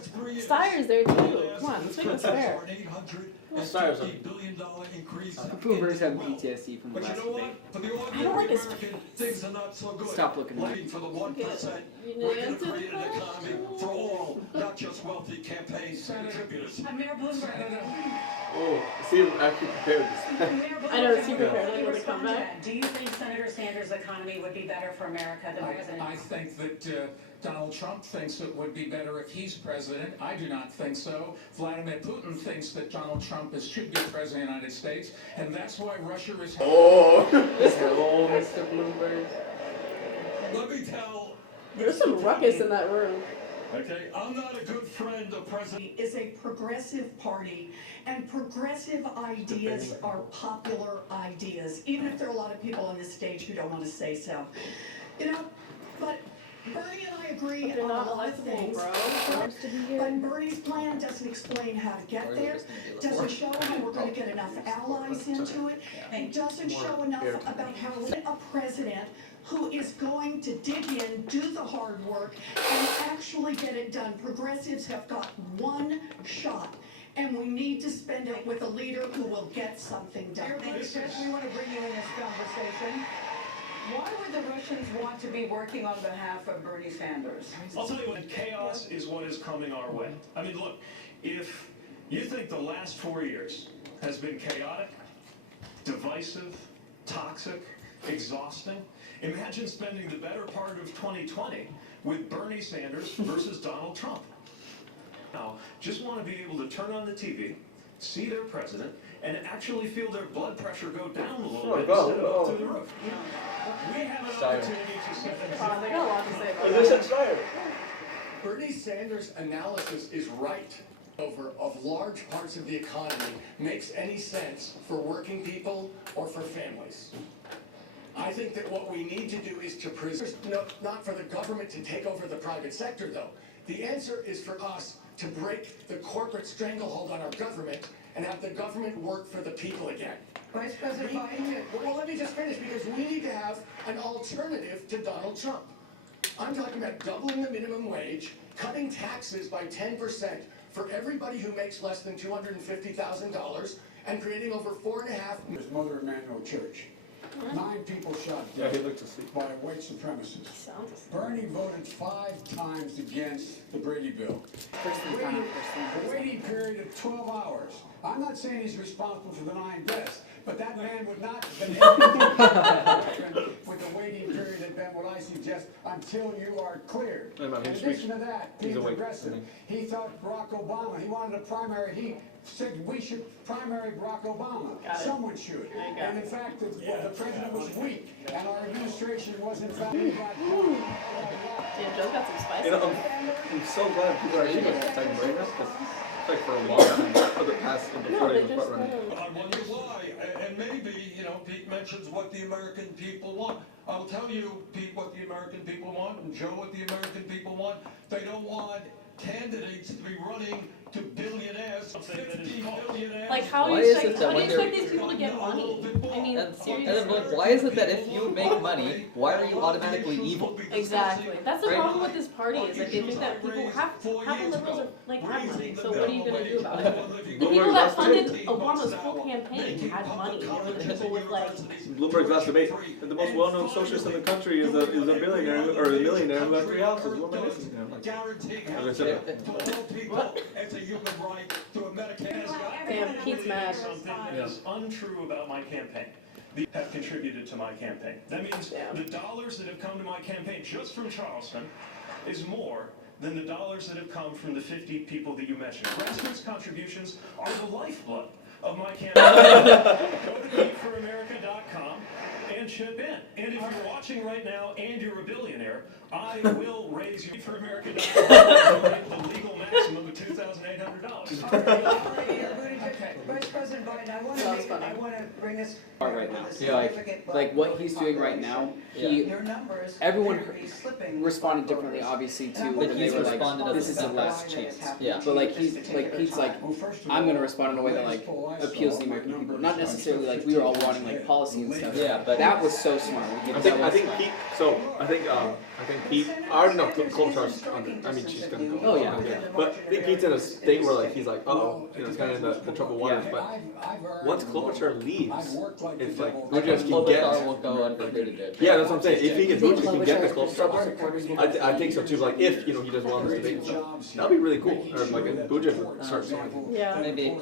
Steyer's there too. Come on, let's make this fair. Steyer's Boomers have PTSD from the last debate. I don't like his face. Stop looking at me. For the 1%, we're creating an economy for all, not just wealthy campaign contributors. Mayor Bloomberg. Oh, see, I'm actually prepared this. I know, it's super fair. Like, when they come back. Do you think Senator Sanders' economy would be better for America than President? I think that Donald Trump thinks it would be better if he's president. I do not think so. Vladimir Putin thinks that Donald Trump should be president of the United States, and that's why Russia is... Oh! Hello, Mr. Bloomberg. Let me tell... There's some ruckus in that room. Okay, I'm not a good friend of President... Is a progressive party, and progressive ideas are popular ideas, even if there are a lot of people on this stage who don't want to say so. You know, but Bernie and I agree on a lot of things, but Bernie's plan doesn't explain how to get there, doesn't show how we're going to get enough allies into it, and doesn't show enough about how a president who is going to dig in, do the hard work, and actually get it done. Progressives have got one shot, and we need to spend it with a leader who will get something done. We want to bring you in this conversation. Why would the Russians want to be working on behalf of Bernie Sanders? I'll tell you what, chaos is what is coming our way. I mean, look, if you think the last 4 years has been chaotic, divisive, toxic, exhausting, imagine spending the better part of 2020 with Bernie Sanders versus Donald Trump. Now, just want to be able to turn on the TV, see their president, and actually feel their blood pressure go down a little bit instead of up through the roof. We have an opportunity to set They got a lot to say about that. Bernie Sanders' analysis is right. Of large parts of the economy makes any sense for working people or for families. I think that what we need to do is to preserve, not for the government to take over the private sector, though. The answer is for us to break the corporate stranglehold on our government and have the government work for the people again. Vice President Biden? Well, let me just finish, because we need to have an alternative to Donald Trump. I'm talking about doubling the minimum wage, cutting taxes by 10% for everybody who makes less than $250,000, and creating over 4.5... His Mother Emanuel Church. 9 people shot dead by white supremacists. Bernie voted 5 times against the Brady bill. A waiting period of 12 hours. I'm not saying he's responsible for the 9 deaths, but that man would not have been able to with a waiting period had been what I suggest until you are cleared. In addition to that, he's progressive. He thought Barack Obama, he wanted a primary, he said we should primary Barack Obama. Someone should. And in fact, the president was weak, and our administration was in fact Damn, Joe's got some spice. You know, I'm so glad people are actually going to take break now, because it's like for a long time, for the past, before they were running. I wonder why, and maybe, you know, Pete mentions what the American people want. I'll tell you, Pete, what the American people want, and Joe, what the American people want. They don't want candidates to be running to billionaires, 50 billionaires. Like, how do you expect these people to get money? I mean, seriously. And then, like, why is it that if you make money, why are you automatically evil? Exactly. That's the problem with this party, is that they think that people, half the liberals are, like, have money, so what are you going to do about it? The people that funded Obama's whole campaign had money. They were the people with, like... Bloomberg's last debate. The most well-known socialist in the country is a billionaire, or a millionaire who has 3 houses. What am I missing here? As I said, What? It's a human right to a Medicare. Damn, Pete's mad. Something is untrue about my campaign. Have contributed to my campaign. That means the dollars that have come to my campaign just from Charleston is more than the dollars that have come from the 50 people that you mentioned. Grassroots contributions are the lifeblood of my campaign. Go to eatforamerica.com and chip in. And if you're watching right now and you're a billionaire, I will raise you for America.com the legal maximum of $2,800. Okay. Vice President Biden, I want to bring this are right now. Like what he's doing right now, everyone responded differently, obviously, to when they were like, this is the last chance. Yeah. But like Pete's like, I'm gonna respond in a way that like appeals to the American people. Not necessarily like we were all wanting like policy and stuff. Yeah, but that was so smart. I think Pete. So I think Pete. I already know Klobuchar's under. I mean, she's gonna go. Oh yeah. But I think Pete's in a state where like he's like, it's kind of in the troubled waters. But once Klobuchar leaves, it's like Buttigieg can get. Klobuchar will go under Buttigieg. Yeah, that's what I'm saying. If he can get the Klobuchar, I think so too. Like if he does well in this debate, that'd be really cool. Or like Buttigieg would start something. Yeah. Maybe.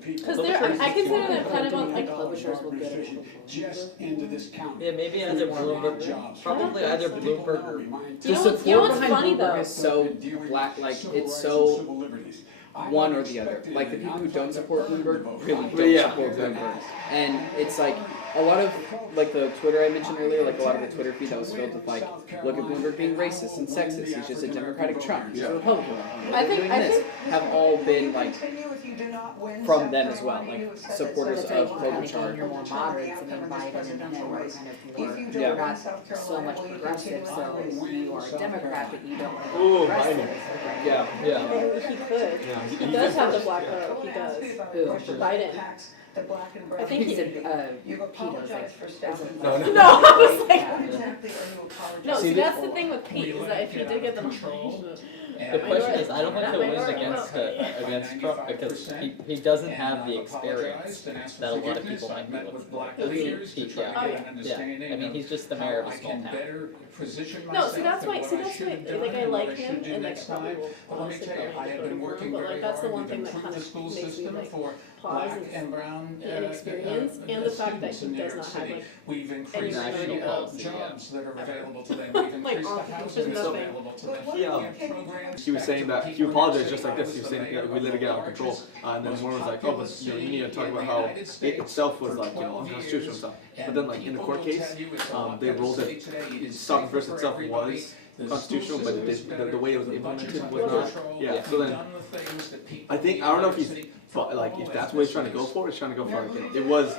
Because I consider that kind of on like Klobuchar's will get it just into this county. Yeah, maybe either Bloomberg, probably either Bloomberg or. The support behind funny, though? Bloomberg is so black, like it's so one or the other. Like the people who don't support Bloomberg really don't support Bloomberg, and it's like a lot of like the Twitter I mentioned earlier, like a lot of the Twitter feed that was filled with like, look at Bloomberg being racist and sexist. He's just a Democratic Trump. He's a Republican. I think have all been like from them as well, like supporters of Klobuchar. You're more moderates than Biden and him are kind of more, you're not so much progressive, so you are a Democrat, but you don't want to be progressive. Yeah. He could. He does have the black vote. He does. Biden. I think he did. Pedo's like, No, I was like, no. See, that's the thing with Pete is that if he did get the nomination. The question is, I don't think he'll win against Trump because he doesn't have the experience that a lot of people might be looking for. Yeah. I mean, he's just the mayor of a small town. No, see that's why like I like him and like probably will honestly probably vote for him, but like that's the one thing that kind of makes me like pause and the inexperience and the fact that he does not have like we've any increased money jobs that are available to them. We've increased the housing that's available to them. He was saying that he apologized just like this. He was saying we let it get out of control, and then one was like, but you need to talk about how it itself was like unconstitutional stuff. But then like in the court case, they ruled it. Stopping first itself was constitutional, but the way it was implemented was not. Yeah. So then I don't know if he's like if that's what he's trying to go for. He's trying to go for like it was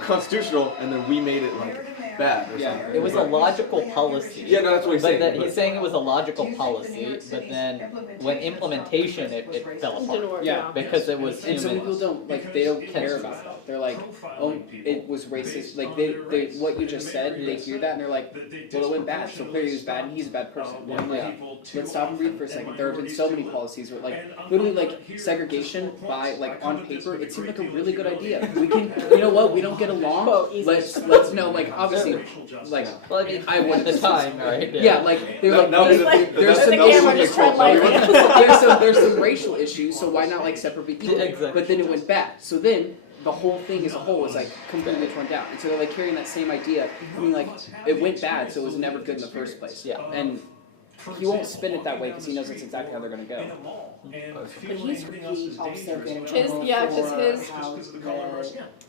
constitutional, and then we made it like bad or something. It was a logical policy. Yeah, no, that's what he's saying. He's saying it was a logical policy, but then when implementation, it fell apart. Yeah, because it was. And some people don't they don't care about that. They're like, oh, it was racist. Like they what you just said, they hear that and they're like, well, it went bad. So clearly he was bad, and he's a bad person. And I'm like, let's stop and breathe for a second. There have been so many policies where like literally like segregation by like on paper, it seemed like a really good idea. We can, you know what? We don't get along. Let's know like obviously like well, I mean, I went at the time, right? Yeah, like they're like there's some racial issues, so why not like separate equally? Exactly. But then it went bad. So then the whole thing as a whole was like completely torn down. And so they're like carrying that same idea. I mean like it went bad, so it was never good in the first place. Yeah. And he won't spin it that way because he knows that's exactly how they're gonna go. But he's also been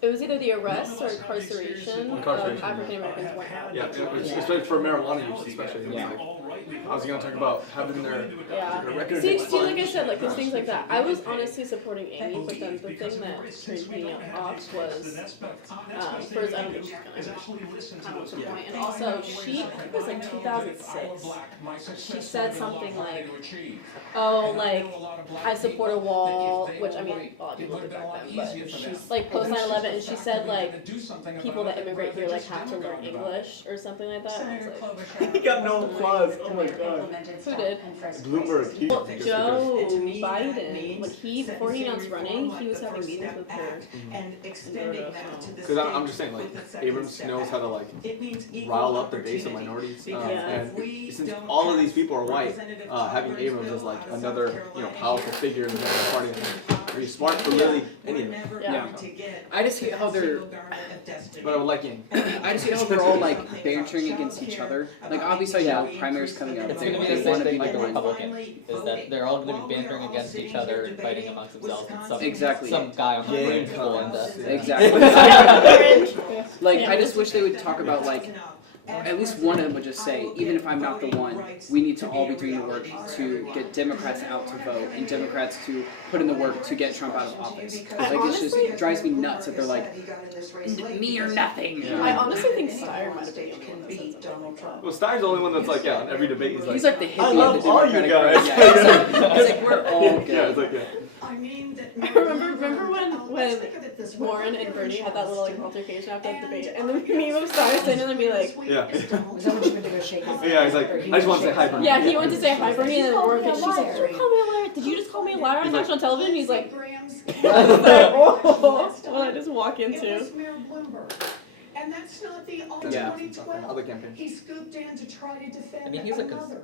it was either the arrest or incarceration of African Americans went out. Yeah, especially for marijuana use, especially. Yeah. I was gonna talk about having their record. See, like I said, like there's things like that. I was honestly supporting Amy, but then the thing that turned me off was first I don't think she's gonna come up to the point, and also she I think it was like 2006. She said something like, "Oh, like I support a wall," which I mean, a lot of people did back then, but she's like post 9/11, and she said like people that immigrate here like have to learn English or something like that. And I was like, He got no applause. Oh my god. who did? Bloomberg. Well, Joe Biden, when before he announced running, he was having meetings with her. Because I'm just saying, like, Abrams knows how to like rile up the base of minorities, and since all of these people are white, having Abrams as like another powerful figure in the party, pretty smart for really any of them. Yeah. I just hate how they're. But I would like him. I just hate how they're all like bantering against each other. Like obviously, primaries coming up. It's going to be the same thing like the Republican, is that they're all going to be bantering against each other and fighting amongst themselves, and some guy on the fringe will end up. Exactly. Like I just wish they would talk about like at least one of them would just say, even if I'm not the one, we need to all be doing the work to get Democrats out to vote and Democrats to put in the work to get Trump out of office. Like, it drives me nuts that they're like, me or nothing. Yeah. I honestly think Steyer might have been the only one that said Donald Trump. Well, Steyer's the only one that's like, yeah, on every debate He's like the hippie I love of the all you Democratic guys. Party. Yeah, he's like, we're all good. Yeah, it's like, yeah. I mean that. Remember when Warren and Bernie had that little like altercation after the debate, and the meme of Steyer sitting there and be like, Yeah. Was that when she went to go shake his hand? Yeah, he's like, Or he I just went want to say hi, Bernie. yeah, he went to say hi Bernie, and then Warren, she's like, liar. don't call me a liar. Did you just call me a liar on He's like- national television? He's like, Grams. oh, what I just walk It into. was Mayor Bloomberg. And that's not the only Yeah. 2012. Other campaign. He scooped in to try to defend I mean,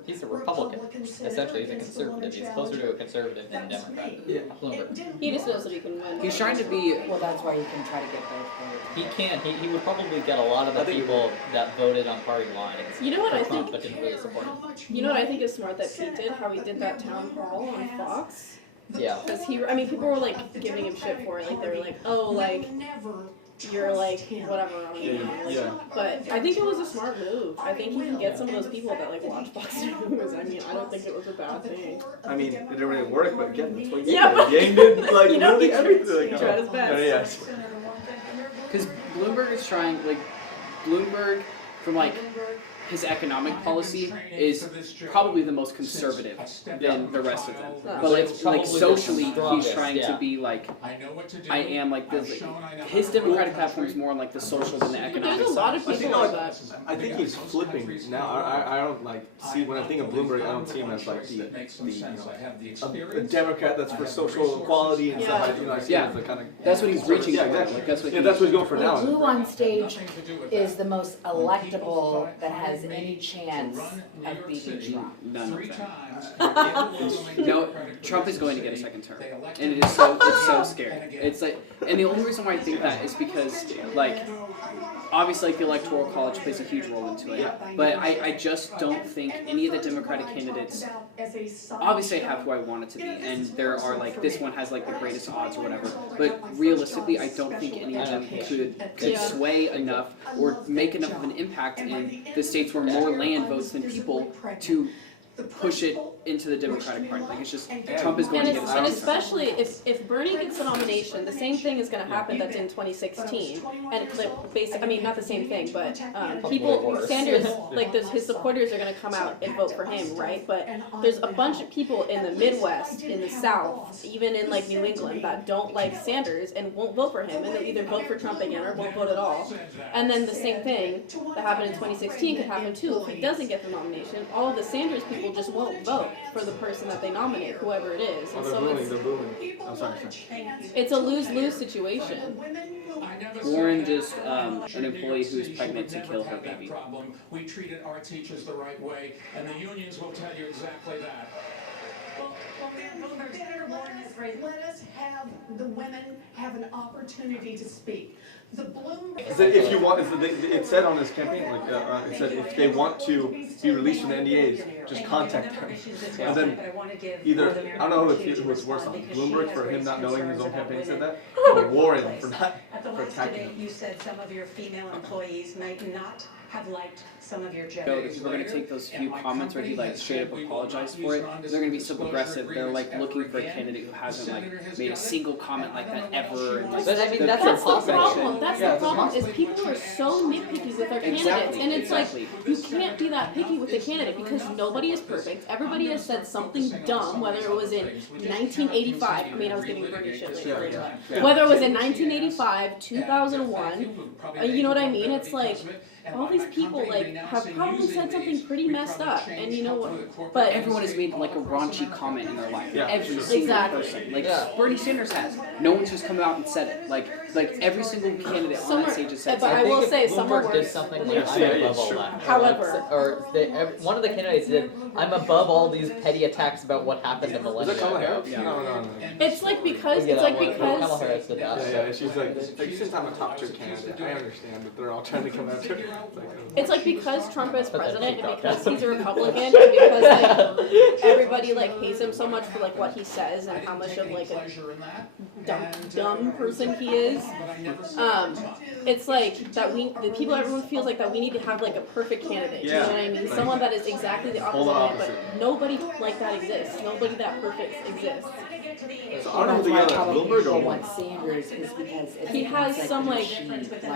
he's a Republican. Essentially, he's a conservative. He's closer to a conservative than a Democrat. Yeah. Bloomberg. He just knows that he can win. He's trying to be. Well, that's why you can try to get both votes. He can. He would probably get a lot of the people that voted on party lines. You know what I for Trump, think? but didn't really support him. You know what I think is smart that Pete did? How he did that town hall on Fox? Yeah. Because I mean, people were like giving him shit for it. Like, they were like, oh, like, you're like, whatever. Yeah. But I think it was a smart move. I think he can get some of those people that like watch Fox News. I mean, I don't think it was a bad thing. I mean, it didn't really work, but again, that's what Yang Yeah, did. but- Yang did, like, You know, literally he everything. Like, tried his best. Yeah. Because Bloomberg is trying, like, Bloomberg, from like his economic policy, is probably the most conservative than the rest of them. But like socially, he's trying to be like, I am like this. His Democratic platform is more on like the social than the economic There's a lot of side. people like that. I think he's flipping now. I don't like see when I think of Bloomberg, I don't see him as like the a Democrat that's for social equality and stuff. Yeah. You know, I see him as the kind of That's what he's reaching Yeah, for. exactly. Like, that's what That's what he's going for now. Who on stage is the most electable that has any chance of beating Trump? None of them. No, Trump is going to get a second term, and it's so scary. It's like, and the only reason why I think that is because like, obviously like the electoral college plays a huge role into it, but I just don't think any of the Democratic candidates. Obviously, I have who I want it to be, and there are like this one has like the greatest odds or whatever. But realistically, I don't think any of them could sway enough or make enough of an impact in the states where more land votes than people to push it into the Democratic Party. Like, it's just Trump is going to get a And second term. especially if Bernie gets the nomination, the same thing is going to happen that's in 2016. And basically, I mean, not the same thing, but people, Sanders, like his supporters are going to come out and vote for him, right? But there's a bunch of people in the Midwest, in the South, even in like New England, that don't like Sanders and won't vote for him, and they'll either vote for Trump again or won't vote at all. And then the same thing that happened in 2016 could happen too. If he doesn't get the nomination, all of the Sanders people just won't vote for the person that they nominate, whoever it is. And so They're booming. I'm sorry. it's a lose-lose situation. Warren just an employee who's pregnant to kill her baby. We treated our teachers the right way, and the unions will tell you exactly that. Let us have the women have an opportunity to speak. The Bloomberg. If you want, it said on his campaign, like it said if they want to be released from the NDAs, just contact them. And then either I don't know if it was worse on Bloomberg for him not knowing his own campaign said that, or Warren for not for attacking him. You said some of your female employees might not have liked some of your jokes. Because we're going to take those few comments where he like straight up apologized for it. They're going to be so aggressive. They're like looking for a candidate who hasn't like made a single comment like that ever. And, like, But I mean, that's That's the impossible. problem. That's the problem. Is people are so nitpicky with their candidates, and it's like you can't be that picky with the candidate because nobody is perfect. Everybody has said something dumb, whether it was in 1985. I mean, I was giving Bernie shit later. Whether it was in 1985, 2001. You know what I mean? It's like all these people like have probably said something pretty messed up, and you know what? But everyone has made like a raunchy comment in their life. Yeah. Every single Exactly. person. Like Bernie Sanders has. No one's just come out and said it. Like every single candidate on Some that are- stage has said but I something. will say Bloomberg some are did worse something than like the I'm other. above all that. However. One of the candidates did, I'm above all these petty attacks about what happened to Was that Kamala millennia. Harris? No. It's like because Kamala Harris did that. Yeah, she's like since I'm a top tier candidate, I understand that they're all trying to come after her. It's like because Trump is president and because he's a Republican and because like everybody like hates him so much for like what he says and how much of like a dumb person he is. It's like that the people, everyone feels like that we need to have like a perfect candidate. You know what I mean? Someone that is exactly the opposite, but nobody like that exists. Nobody that perfect exists. So I don't know if Bloomberg or want Sanders is because he has some like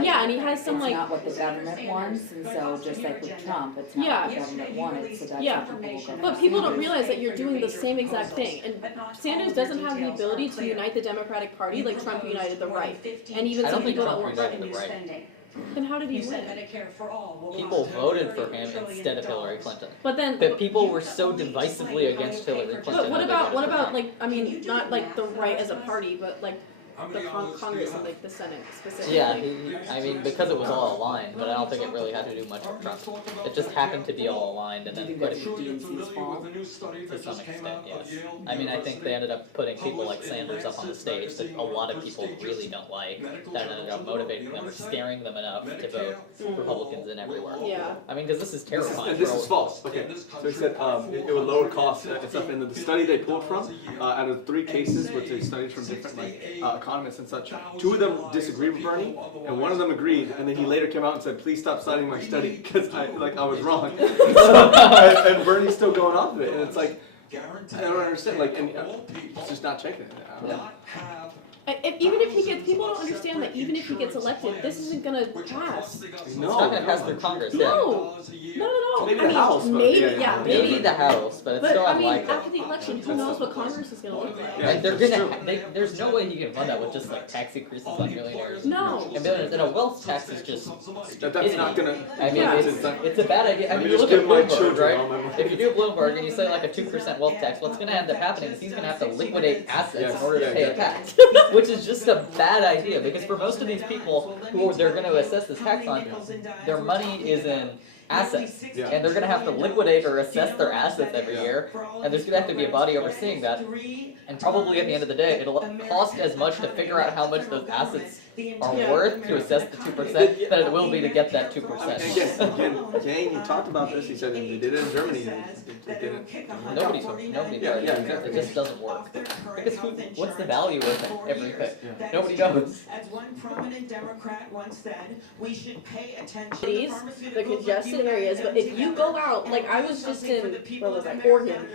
yeah, and he has some like not what the government wants, and so just like with Trump, it's not what the government wanted, so that's yeah. what people go. But people don't realize that you're doing the same exact thing, and Sanders doesn't have the ability to unite the Democratic Party like Trump united the right, and even some people that weren't right. Then how did he win? People voted for him instead of Hillary Clinton. But then the people were so divisively against Hillary Clinton. But what about like, I mean, not like the right as a party, but like the Congress and like the Senate specifically? Yeah, I mean, because it was all aligned, but I don't think it really had to do much with Trump. It just happened to be all aligned, and then quite a few to some extent, yes. I mean, I think they ended up putting people like Sanders up on the stage that a lot of people really don't like, that ended up motivating them or scaring them enough to vote Republicans in everywhere. Yeah. I mean, because this is terrifying. And this is false. Okay, so he said it would lower costs and stuff. And the study they pulled from, out of 3 cases, which they studied from different like economists and such, 2 of them disagreed with Bernie, and 1 of them agreed. And then he later came out and said, "Please stop citing my study because I was wrong." And Bernie's still going off of it, and it's like I don't understand. Like, and it's just not checking it. I don't know. Even if he gets, people don't understand that even if he gets elected, this isn't gonna pass. No, it's not going to pass through Congress. No, no. Maybe the House, but maybe, maybe the House, but it's still I mean, unlikely. after the election, who knows what Congress is gonna look like? Yeah, Like they're gonna, there's no way you can run that with just like tax increases on millionaires. No. And millionaires, and a wealth tax is just. that's not gonna. I mean, Yeah. it's a bad idea. I mean, you look at Bloomberg, right? If you do Bloomberg and you say like a 2% wealth tax, what's gonna end up happening is he's gonna have to liquidate assets in order to pay a tax, which is just a bad idea because for most of these people who they're going to assess this tax on, their money is in assets, and they're going to have to liquidate or assess their assets every year, and there's going to have to be a body overseeing that, and probably at the end of the day, it'll cost as much to figure out how much those assets are worth to assess the 2% than it will be to get that 2%. Again, he talked about this. He said they did it in Germany. They didn't. Nobody does. It just doesn't work. Because what's the value of everything? Nobody knows. As one prominent Democrat once said, we should pay attention to the congested areas, but if you go out, like I was just in, where was I, Oregon.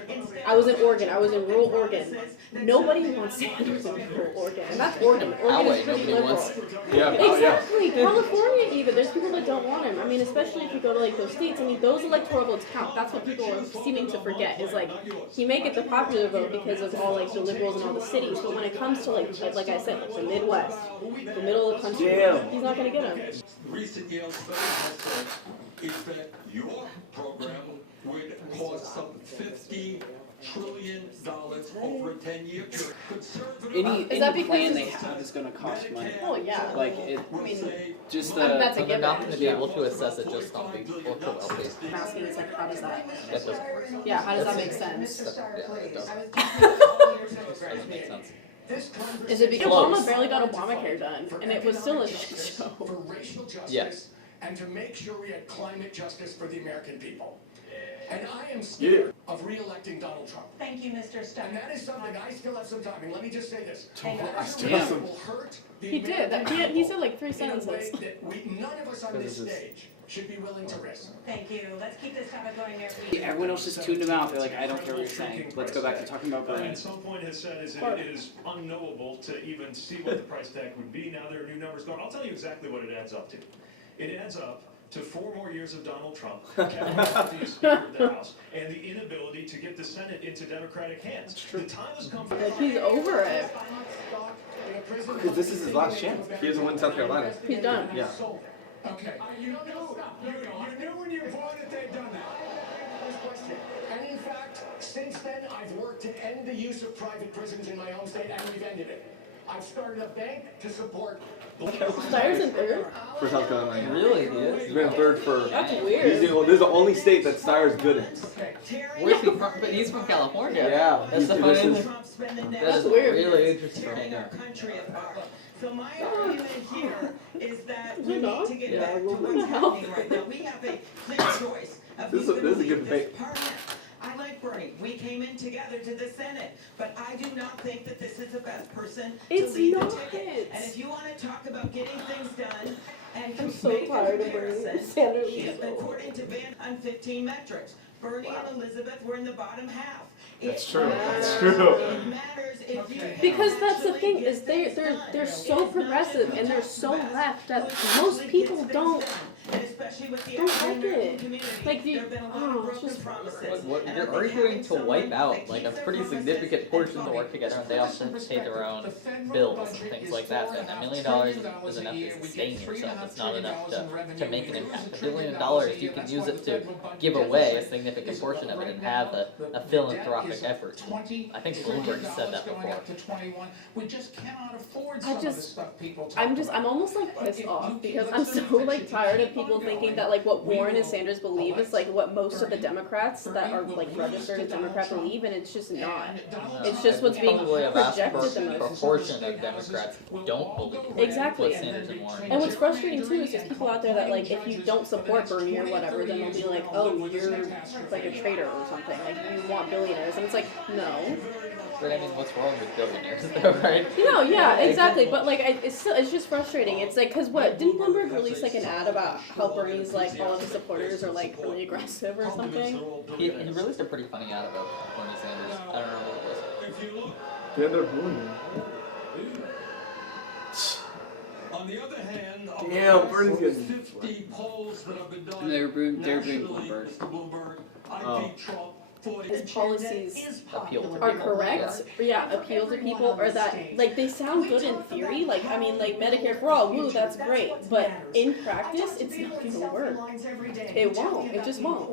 I was in Oregon, I was in rural Oregon. Nobody wants Sanders in rural Oregon, and that's Oregon. Oregon is pretty liberal. Exactly, California even, there's people that don't want him. I mean, especially if you go to like those states, I mean, those electoral votes count. That's what people are seeming to forget, is like, he may get the popular vote because of all like the liberals in all the cities, but when it comes to like I said, like the Midwest, the middle of the country, he's not gonna get him. Recent Yale study has said is that your program would cost some $50 trillion over a 10-year period. Any plan they have is going to cost money. Oh yeah. Like it. I mean, just the. that's a They're given. not going to be able to assess it just on the ultra wealthy. I'm asking, it's like, how does that? That doesn't work. Yeah, how does that make sense? Yeah, it doesn't. Doesn't make sense. Is it because Obama barely got Obamacare done, and it was still a shit show? For racial justice Yes. and to make sure we had climate justice for the American people. And I am scared of re-electing Donald Trump. Thank you, Mr. Stein. And that is something I still have some time. And let me just say this. Damn. Will hurt the He did. He said like 3 sentences. None of us on this stage should be willing to risk. Thank you. Let's keep this topic going here. Everyone else just tuned him out. They're like, I don't care what you're saying. Let's go back to talking about Bernie. At some point has said it is unknowable to even see what the price tag would be. Now there are new numbers going. I'll tell you exactly what it adds up to. It adds up to 4 more years of Donald Trump, Kevin McCarthy as Speaker of the House, and the inability to get the Senate into Democratic hands. The time has come for Like, he's over it. Because this is his last chance. He doesn't win South Carolina. He's done. Yeah. Okay. You knew when you voted they'd done that. And in fact, since then, I've worked to end the use of private prisons in my own state, and we've ended it. I've started a bank to support. Steyer's in third? For South Carolina. Really, he is? He's been third for. That's weird. This is the only state that Steyer's good in. Where's he from? But he's from California. Yeah. That's the funny thing. That is weird. really interesting. So my argument here is that we need to get back to what's happening right now. We have a clear choice of who's going to lead this parliament. I like Bernie. We came in together to the Senate, but I do not think that this is the best person to lead the ticket. And if you want to talk about getting things done and I'm so make a tired of comparison, Bernie Sanders. according to Van on 15 metrics, Bernie and Elizabeth were in the bottom half. That's true. That's It true. matters if you Because that's the thing is they're so progressive and they're so left that most people don't like it. Like it's just You're arguing to wipe out like a pretty significant portion to work together, and they also pay their own bills and things like that. And $1 million is enough to sustain yourself. It's not enough to make an impact. $1 billion, you can use it to give away a significant portion of it and have a philanthropic effort. I think Bloomberg said that before. I'm almost like pissed off because I'm so like tired of people thinking that like what Warren and Sanders believe is like what most of the Democrats that are like registered as Democrats believe, and it's just not. It's just what's being projected the most. Proportion of Democrats don't believe Exactly. what Sanders and Warren. And what's frustrating too is there's people out there that like if you don't support Bernie or whatever, then they'll be like, oh, you're like a traitor or something. Like you want billionaires, and it's like no. But I mean, what's wrong with billionaires, though, right? No, yeah, exactly. But like, it's just frustrating. It's like, cause what didn't Bloomberg release like an ad about how Bernie's like all of his supporters are like really aggressive or something? He released a pretty funny ad about Bernie Sanders. I don't know what it was. Yeah, they're booing On the other hand, Damn, Bernie's getting 50 polls that have been done They're booing nationally, Bloomberg. Mr. Bloomberg, I Oh. think Trump His policies Appeal to are people, correct, yeah, appeal to people, or that, like, they sound good in theory, like, I mean, like, Medicare for all, woo, that's great, but in practice, it's not gonna work. It won't, it just won't.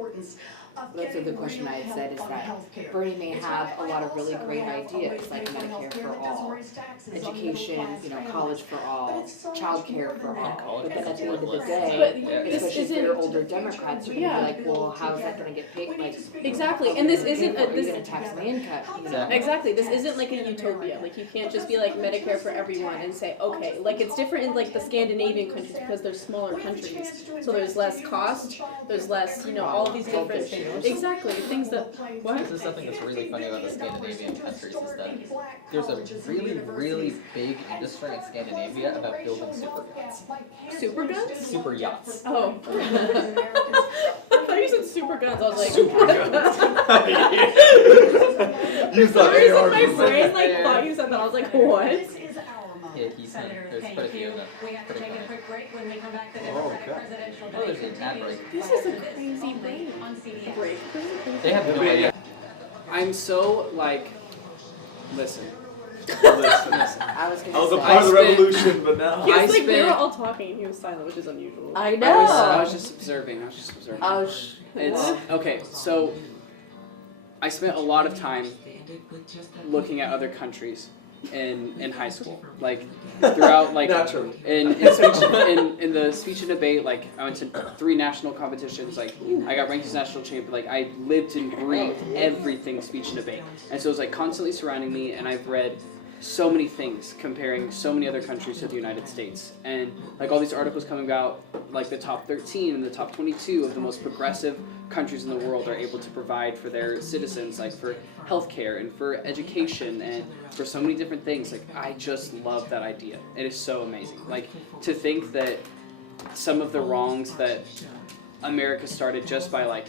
That's a good question I had said, is that Bernie may have a lot of really great ideas, like Medicare for all, education, college for all, childcare for all. But then at the end of the day, especially for your older Democrats, you're gonna be like, well, how's that gonna get paid? Like, Exactly, and this isn't are you gonna tax my income? Exactly, this isn't like a utopia, like, you can't just be like Medicare for everyone and say, okay, like, it's different in like the Scandinavian countries because they're smaller countries, so there's less cost, there's less, all of these different, exactly, things that, what? This is something that's really funny about the Scandinavian countries is that there's a really, really big industry in Scandinavia about building super yachts. Super guns? Super yachts. Oh. I thought you said super guns, I was like. Super guns. You For thought some reason AR my was brain like thought you said that, I was like, what? Yeah, he's in. There's quite a few of them. We have to Pretty take a funny. quick break. When we come back, the Oh, Democratic okay. presidential Oh, there's debate an ad continues. break. This is a crazy break. On CBS. Break. They have no idea. I'm so like, listen. I was I was a gonna say, part of the revolution, but now He I was like, we were spent- all talking and he was silent, which is unusual. I I was just observing. It's okay. So I spent a lot of time looking at other countries in high school, like throughout like naturally. in the speech and debate. Like I went to 3 national competitions. Like I got ranked as national champion. Like I lived and breathed everything speech and debate, and so it was like constantly surrounding me. And I've read so many things comparing so many other countries to the United States, and like all these articles coming about like the top 13 and the top 22 of the most progressive countries in the world are able to provide for their citizens, like for healthcare and for education and for so many different things. Like I just love that idea. It is so amazing. Like to think that some of the wrongs that America started just by like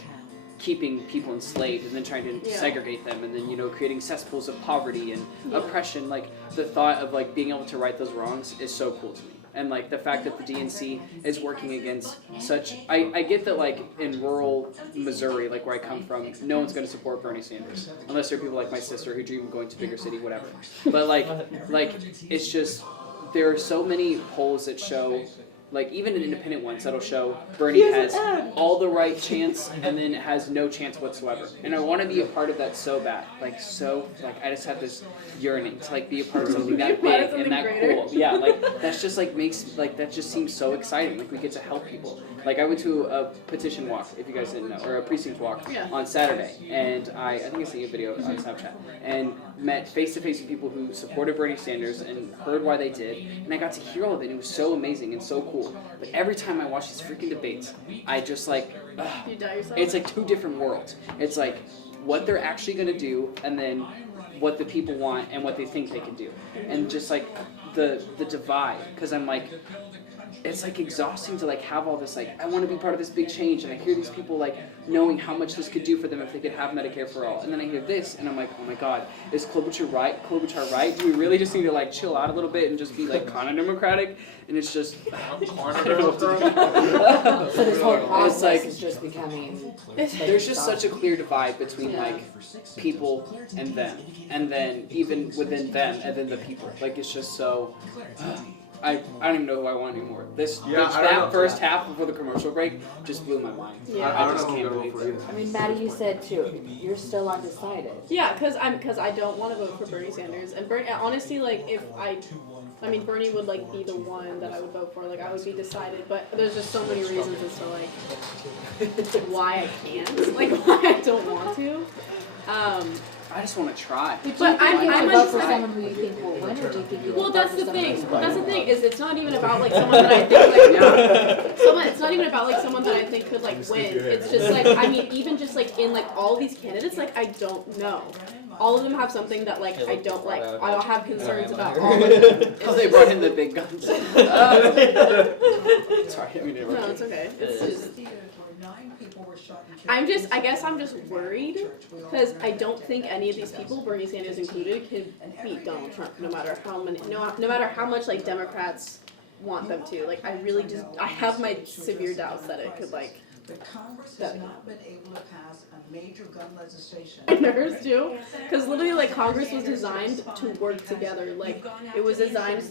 keeping people enslaved and then trying to segregate them and then creating cesspools of poverty and oppression, like the thought of like being able to right those wrongs is so cool to me. And like the fact that the DNC is working against such, I get that like in rural Missouri, like where I come from, no one's going to support Bernie Sanders unless they're people like my sister who dream of going to bigger city, whatever. But like it's just there are so many polls that show like even in independent ones that'll show Bernie has all the right chance and then has no chance whatsoever. And I want to be a part of that so bad, like I just have this yearning to like be a part of something that big and that cool. Yeah, like that's just like makes like that just seems so exciting. Like we get to help people. Like I went to a petition walk, if you guys didn't know, or a precinct walk on Saturday, and I think I sent you a video on Snapchat, and met face to face with people who supported Bernie Sanders and heard why they did, and I got to hear all of it. And it was so amazing and so cool. But every time I watch these freaking debates, I just like, You die yourself? it's like two different worlds. It's like what they're actually gonna do, and then what the people want and what they think they can do, and just like the divide. Because I'm like, it's like exhausting to like have all this like I want to be part of this big change, and I hear these people like knowing how much this could do for them if they could have Medicare for all, and then I hear this and I'm like, oh my god, is Klobuchar right? Do we really just need to like chill out a little bit and just be like kind of democratic? And it's just I don't know what to do. So this whole process is just becoming. There's just such a clear divide between like people and them, and then even within them and then the people. Like it's just so. I don't even know who I want anymore. That first half before the commercial break just blew my mind. Yeah. I just can't believe it. I mean, Maddie, you said too, you're still undecided. Yeah, because I don't want to vote for Bernie Sanders, and Bernie, honestly, like if I mean Bernie would like be the one that I would vote for. Like I would be decided, but there's just so many reasons as to like why I can't, like why I don't want to. I just want to try. But I'm vote for someone who you think will win, or do you think you well, will that's vote for the someone thing. who's That's the going thing is it's not even about like someone that I think like it's not even about like someone that I think could like win. It's just like I mean even just like in like all these candidates like I don't know. All of them have something that like I don't like. I'll have concerns about all of them. Oh, they brought in the big guns. Sorry, I mean, no, it's okay. It's just. I guess I'm just worried because I don't think any of these people, Bernie Sanders included, can beat Donald Trump no matter how much like Democrats want them to. Like I have my severe doubts that it could like. But Congress has not been able to pass a major gun legislation. Nerves too, because literally like Congress was designed to work together. Like it was designed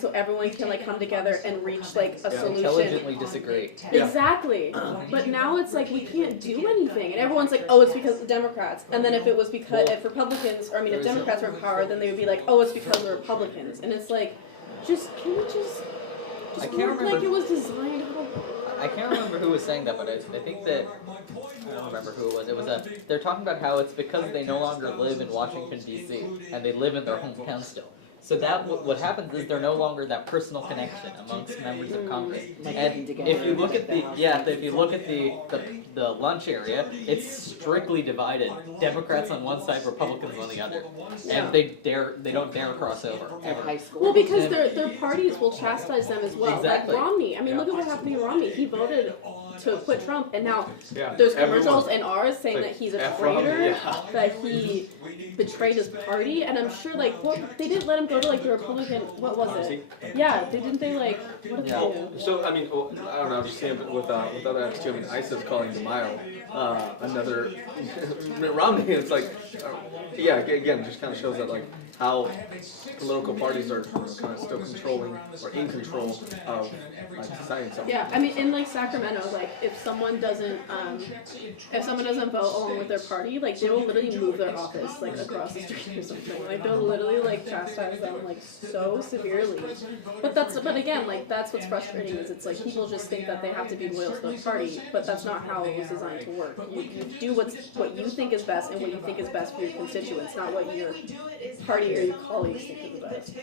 so everyone can like come together and reach like a solution. Intelligently disagree. Exactly. But now it's like we can't do anything, and everyone's like, oh, it's because of the Democrats. And then if it was because if Republicans, or I mean, if Democrats were in power, then they would be like, oh, it's because of the Republicans. And it's like, can we just work like it was designed? I can't remember who was saying that, but I think that I don't remember who it was. They're talking about how it's because they no longer live in Washington D.C. and they live in their hometown still. So that what happens is they're no longer that personal connection amongst members of Congress. And if you look at the lunch area, it's strictly divided. Democrats on one side, Republicans on the other, and they don't dare cross over ever. Well, because their parties will chastise them as well. Exactly. Like Romney. I mean, look at what happened to Romney. He voted to quit Trump, and now there's commercials in ours saying that he's a traitor, that he betrayed his party, and I'm sure like they didn't let him go to like the Republican. What was it? Yeah, didn't they like? What did they do? So I mean, I don't know. I'm just saying with other acts too. I mean, ICE is calling DeMaio another Mitt Romney. It's like, again, just kind of shows that like how political parties are kind of still controlling or in control of like society itself. Yeah, I mean, in like Sacramento, like if someone doesn't vote along with their party, like they will literally move their office like across the street or something. Like they'll literally like chastise them like so severely. But again, like that's what's frustrating is it's like people just think that they have to be loyal to the party, but that's not how it was designed to work. You do what you think is best and what you think is best for your constituents, not what your party or your colleagues think is the best.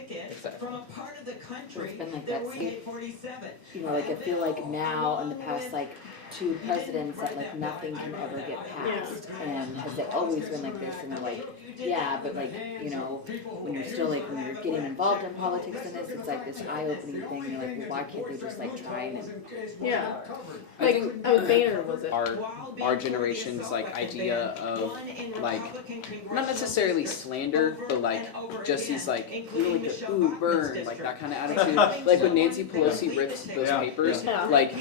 From a part of the country It's been like that since, 47. you know, like I feel like now in the past like 2 presidents that like nothing can ever get passed, and has it always been like this? And they're like, yeah, but like, you know, when you're still like when you're getting involved in politics in this, it's like this eye-opening thing. You're like, well, why can't they just like try and Like Boehner was it? Our generation's like idea of like not necessarily slander, but like just these like you know like the ooh burn like that kind of attitude. Like when Nancy Pelosi ripped those papers, like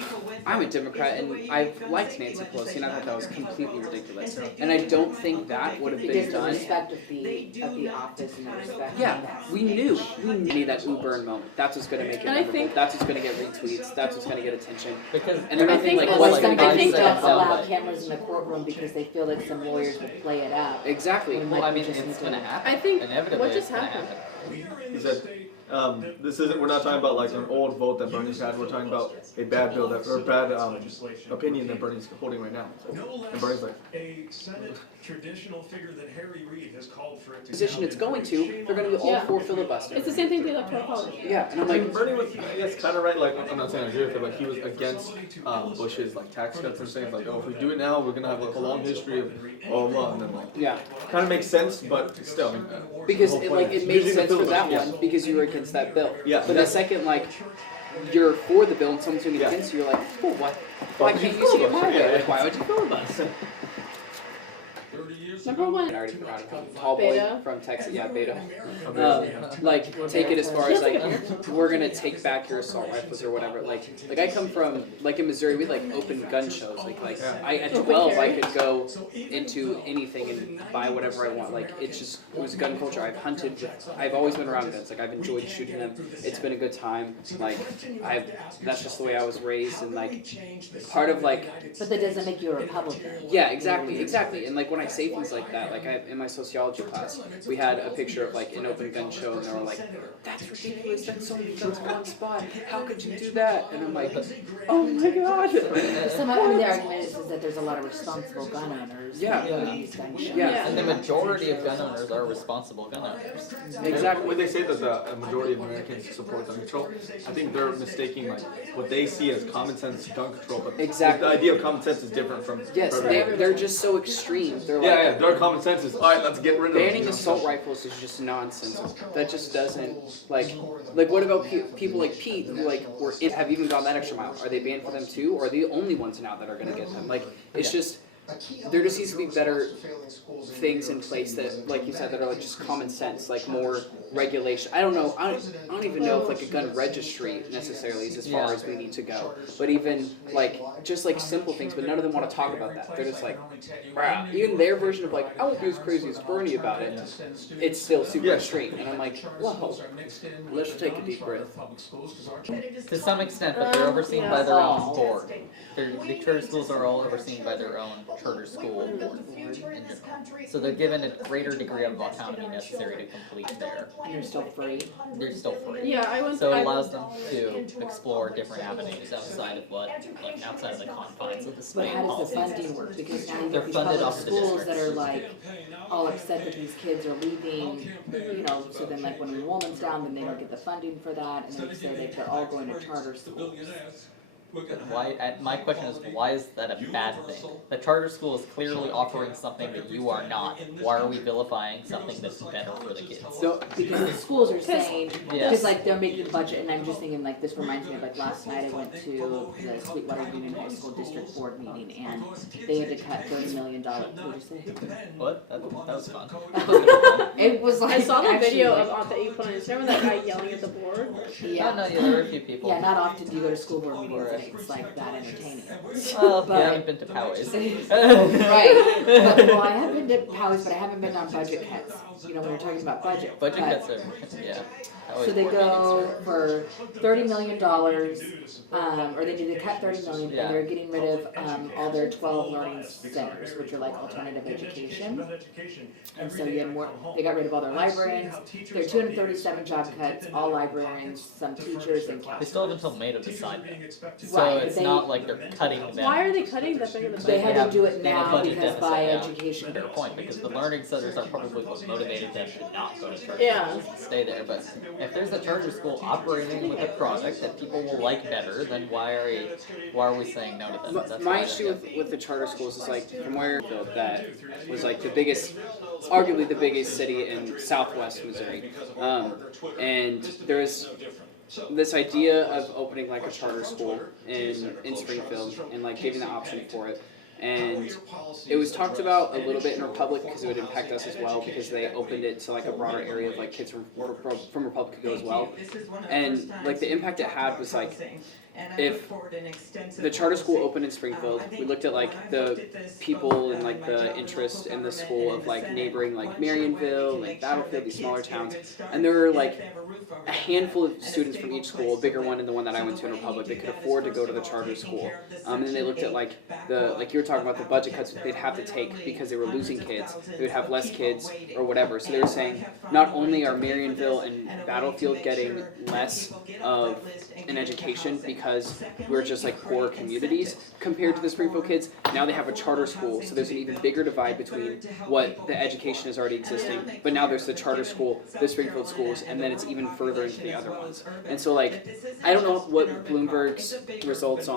I'm a Democrat and I've liked Nancy Pelosi and I thought that was completely ridiculous. And I don't think that would have been Because the done. respect of the office and the respect. Yeah, we knew that Uber moment. That's what's gonna make it And I memorable. think- That's what's gonna get retweets. That's what's gonna get attention. Because And they're I not think like that's what's like- gonna I get think don't retweets. allow cameras in the courtroom because they feel like some lawyers will play it up. Exactly. When, well, I we mean, just it's need to- gonna happen. I think Inevitably, what just it's gonna happened. happen. He said, this isn't. We're not talking about like an old vote that Bernie's had. We're talking about a bad bill that or bad opinion that Bernie's holding right now. And Bernie's like, a Senate traditional figure that Harry Reid has called for it to Position it's going to, they're gonna be all Yeah. for filibustering. It's the same thing with the electoral college. Yeah, and I'm like, Bernie was, I guess, kind of right. Like, I'm not saying I agree with it, but he was against Bush's like tax cuts and saying like, oh, if we do it now, we're gonna have like a long history of blah blah. And then like, yeah, kind of makes sense, but still, I mean, because the whole it, point like is it made using the sense for that filibuster, one because you were against that bill. Yeah, But the that's- second like you're for the bill and someone's doing it Yeah. against you, you're like, oh, why would can't you you see it my filibuster? way? Yeah, Like, why would you filibuster? 30 years Number one. I already forgot about Tall boy Beta. from Texas, yeah, Beta. Yeah. Like take it as far as like we're gonna take back your assault rifles or whatever. Like I come from like in Missouri, we had like open gun shows. Like I at 12 I could go into anything and buy whatever I want. Like it was a gun culture. I've hunted with, I've always been around guns. Like I've enjoyed shooting them. It's been a good time. Like that's just the way I was raised and like part of like. But that doesn't make you a Republican. Yeah, exactly. And like when I say things like that, like in my sociology class, we had a picture of like an open gun show, and they were like, "That's ridiculous. That's so many guns in one spot. How could you do that?" And I'm like, "Oh my god." The argument is that there's a lot of responsible gun owners. Yeah. That go to these gun shows. Yeah. And the majority of gun owners are responsible gun owners. Exactly. When they say that the majority of Americans support gun control, I think they're mistaking like what they see as common sense gun control. But Exactly. the idea of common sense is different from. Yes, from they're just so extreme. They're like, yeah, their common sense is alright. Let's get rid of banning them. assault rifles is just nonsense. That just doesn't like what about people like Pete who like have even gone that extra mile? Are they banned for them too, or are they the only ones now that are going to get them? Like it's just there just needs to be better things in place that, like you said, that are like just common sense, like more regulation. I don't know. I don't even know if like a gun registry necessarily is as far as we need to go. But even like just like simple things, but none of them want to talk about that. They're just like, bruh. Even their version of like, I won't be as crazy as Bernie about it. It's still super extreme, and I'm like, whoa. Let's take a deep breath. To some extent, but they're overseen by their own board. The charter schools are all overseen by their own charter school board. So they're given a greater degree of autonomy necessary to complete their. And they're still free. They're still free. Yeah, I went. So it allows them to explore different avenues outside of outside of the confines of the But state how does policies. the funding work? Because now you They're have these funded public off the schools that districts. are like all upset that these kids are leaving, you know, so then like when enrollment's down, then they don't get the funding for that, and then say that they're all going to charter schools. My question is, why is that a bad thing? The charter school is clearly offering something that you are not. Why are we vilifying something that's better for the kids? So Because the schools are saying, Yes. because like they're making a budget, and I'm just thinking like this reminds me of like last night I went to the Sweetwater Union High School District Board meeting, and they had to cut $30 million. What did you say? What? That was fun. It was like I saw the actually, video like, of that you put on Instagram of that guy yelling at the board. yeah. No, there were a few people. Yeah, not often do you go to school board meetings and it's like that entertaining. Well, But- you haven't been to Powys. Right. But, well, I haven't been to Powys, but I haven't been on budget cuts. You know, when you're talking about budget. Budget But- cuts are, yeah. So they go for $30 million, or they need to cut $30 million, Yeah. and they're getting rid of all their 12 learning centers, which are like alternative education. And so you have more. They got rid of all their librarians. There are 237 job cuts, all librarians, some teachers, and They counselors. still have until May to decide that. So Right, it's but not like they're cutting them. Why are they cutting that big of a They budget? had to do it They have a now budget because deficit, by yeah. education. Fair point, because the learning centers are probably what motivated them to not go to church. Yeah. Stay there, but if there's a charter school operating with a product that people will like better, then why are we saying no to them? That's My why issue with the charter schools is like from where that was like the biggest, arguably the biggest city in southwest Missouri, and there's this idea of opening like a charter school in Springfield and like giving the option for it. And it was talked about a little bit in Republic because it would impact us as well because they opened it to like a broader area of like kids from Republic could go as well. And like the impact it had was like if the charter school opened in Springfield, we looked at like the people and like the interest in the school of like neighboring like Marionville, like Battlefield, these smaller towns, and there were like a handful of students from each school, a bigger one and the one that I went to in Republic, that could afford to go to the charter school. And then they looked at like like you were talking about the budget cuts they'd have to take because they were losing kids. They would have less kids or whatever. So they were saying not only are Marionville and Battlefield getting less of an education because we're just like poor communities compared to the Springfield kids, now they have a charter school, so there's an even bigger divide between what the education is already existing, but now there's the charter school, the Springfield schools, and then it's even further into the other ones. And so like, I don't know what Bloomberg's results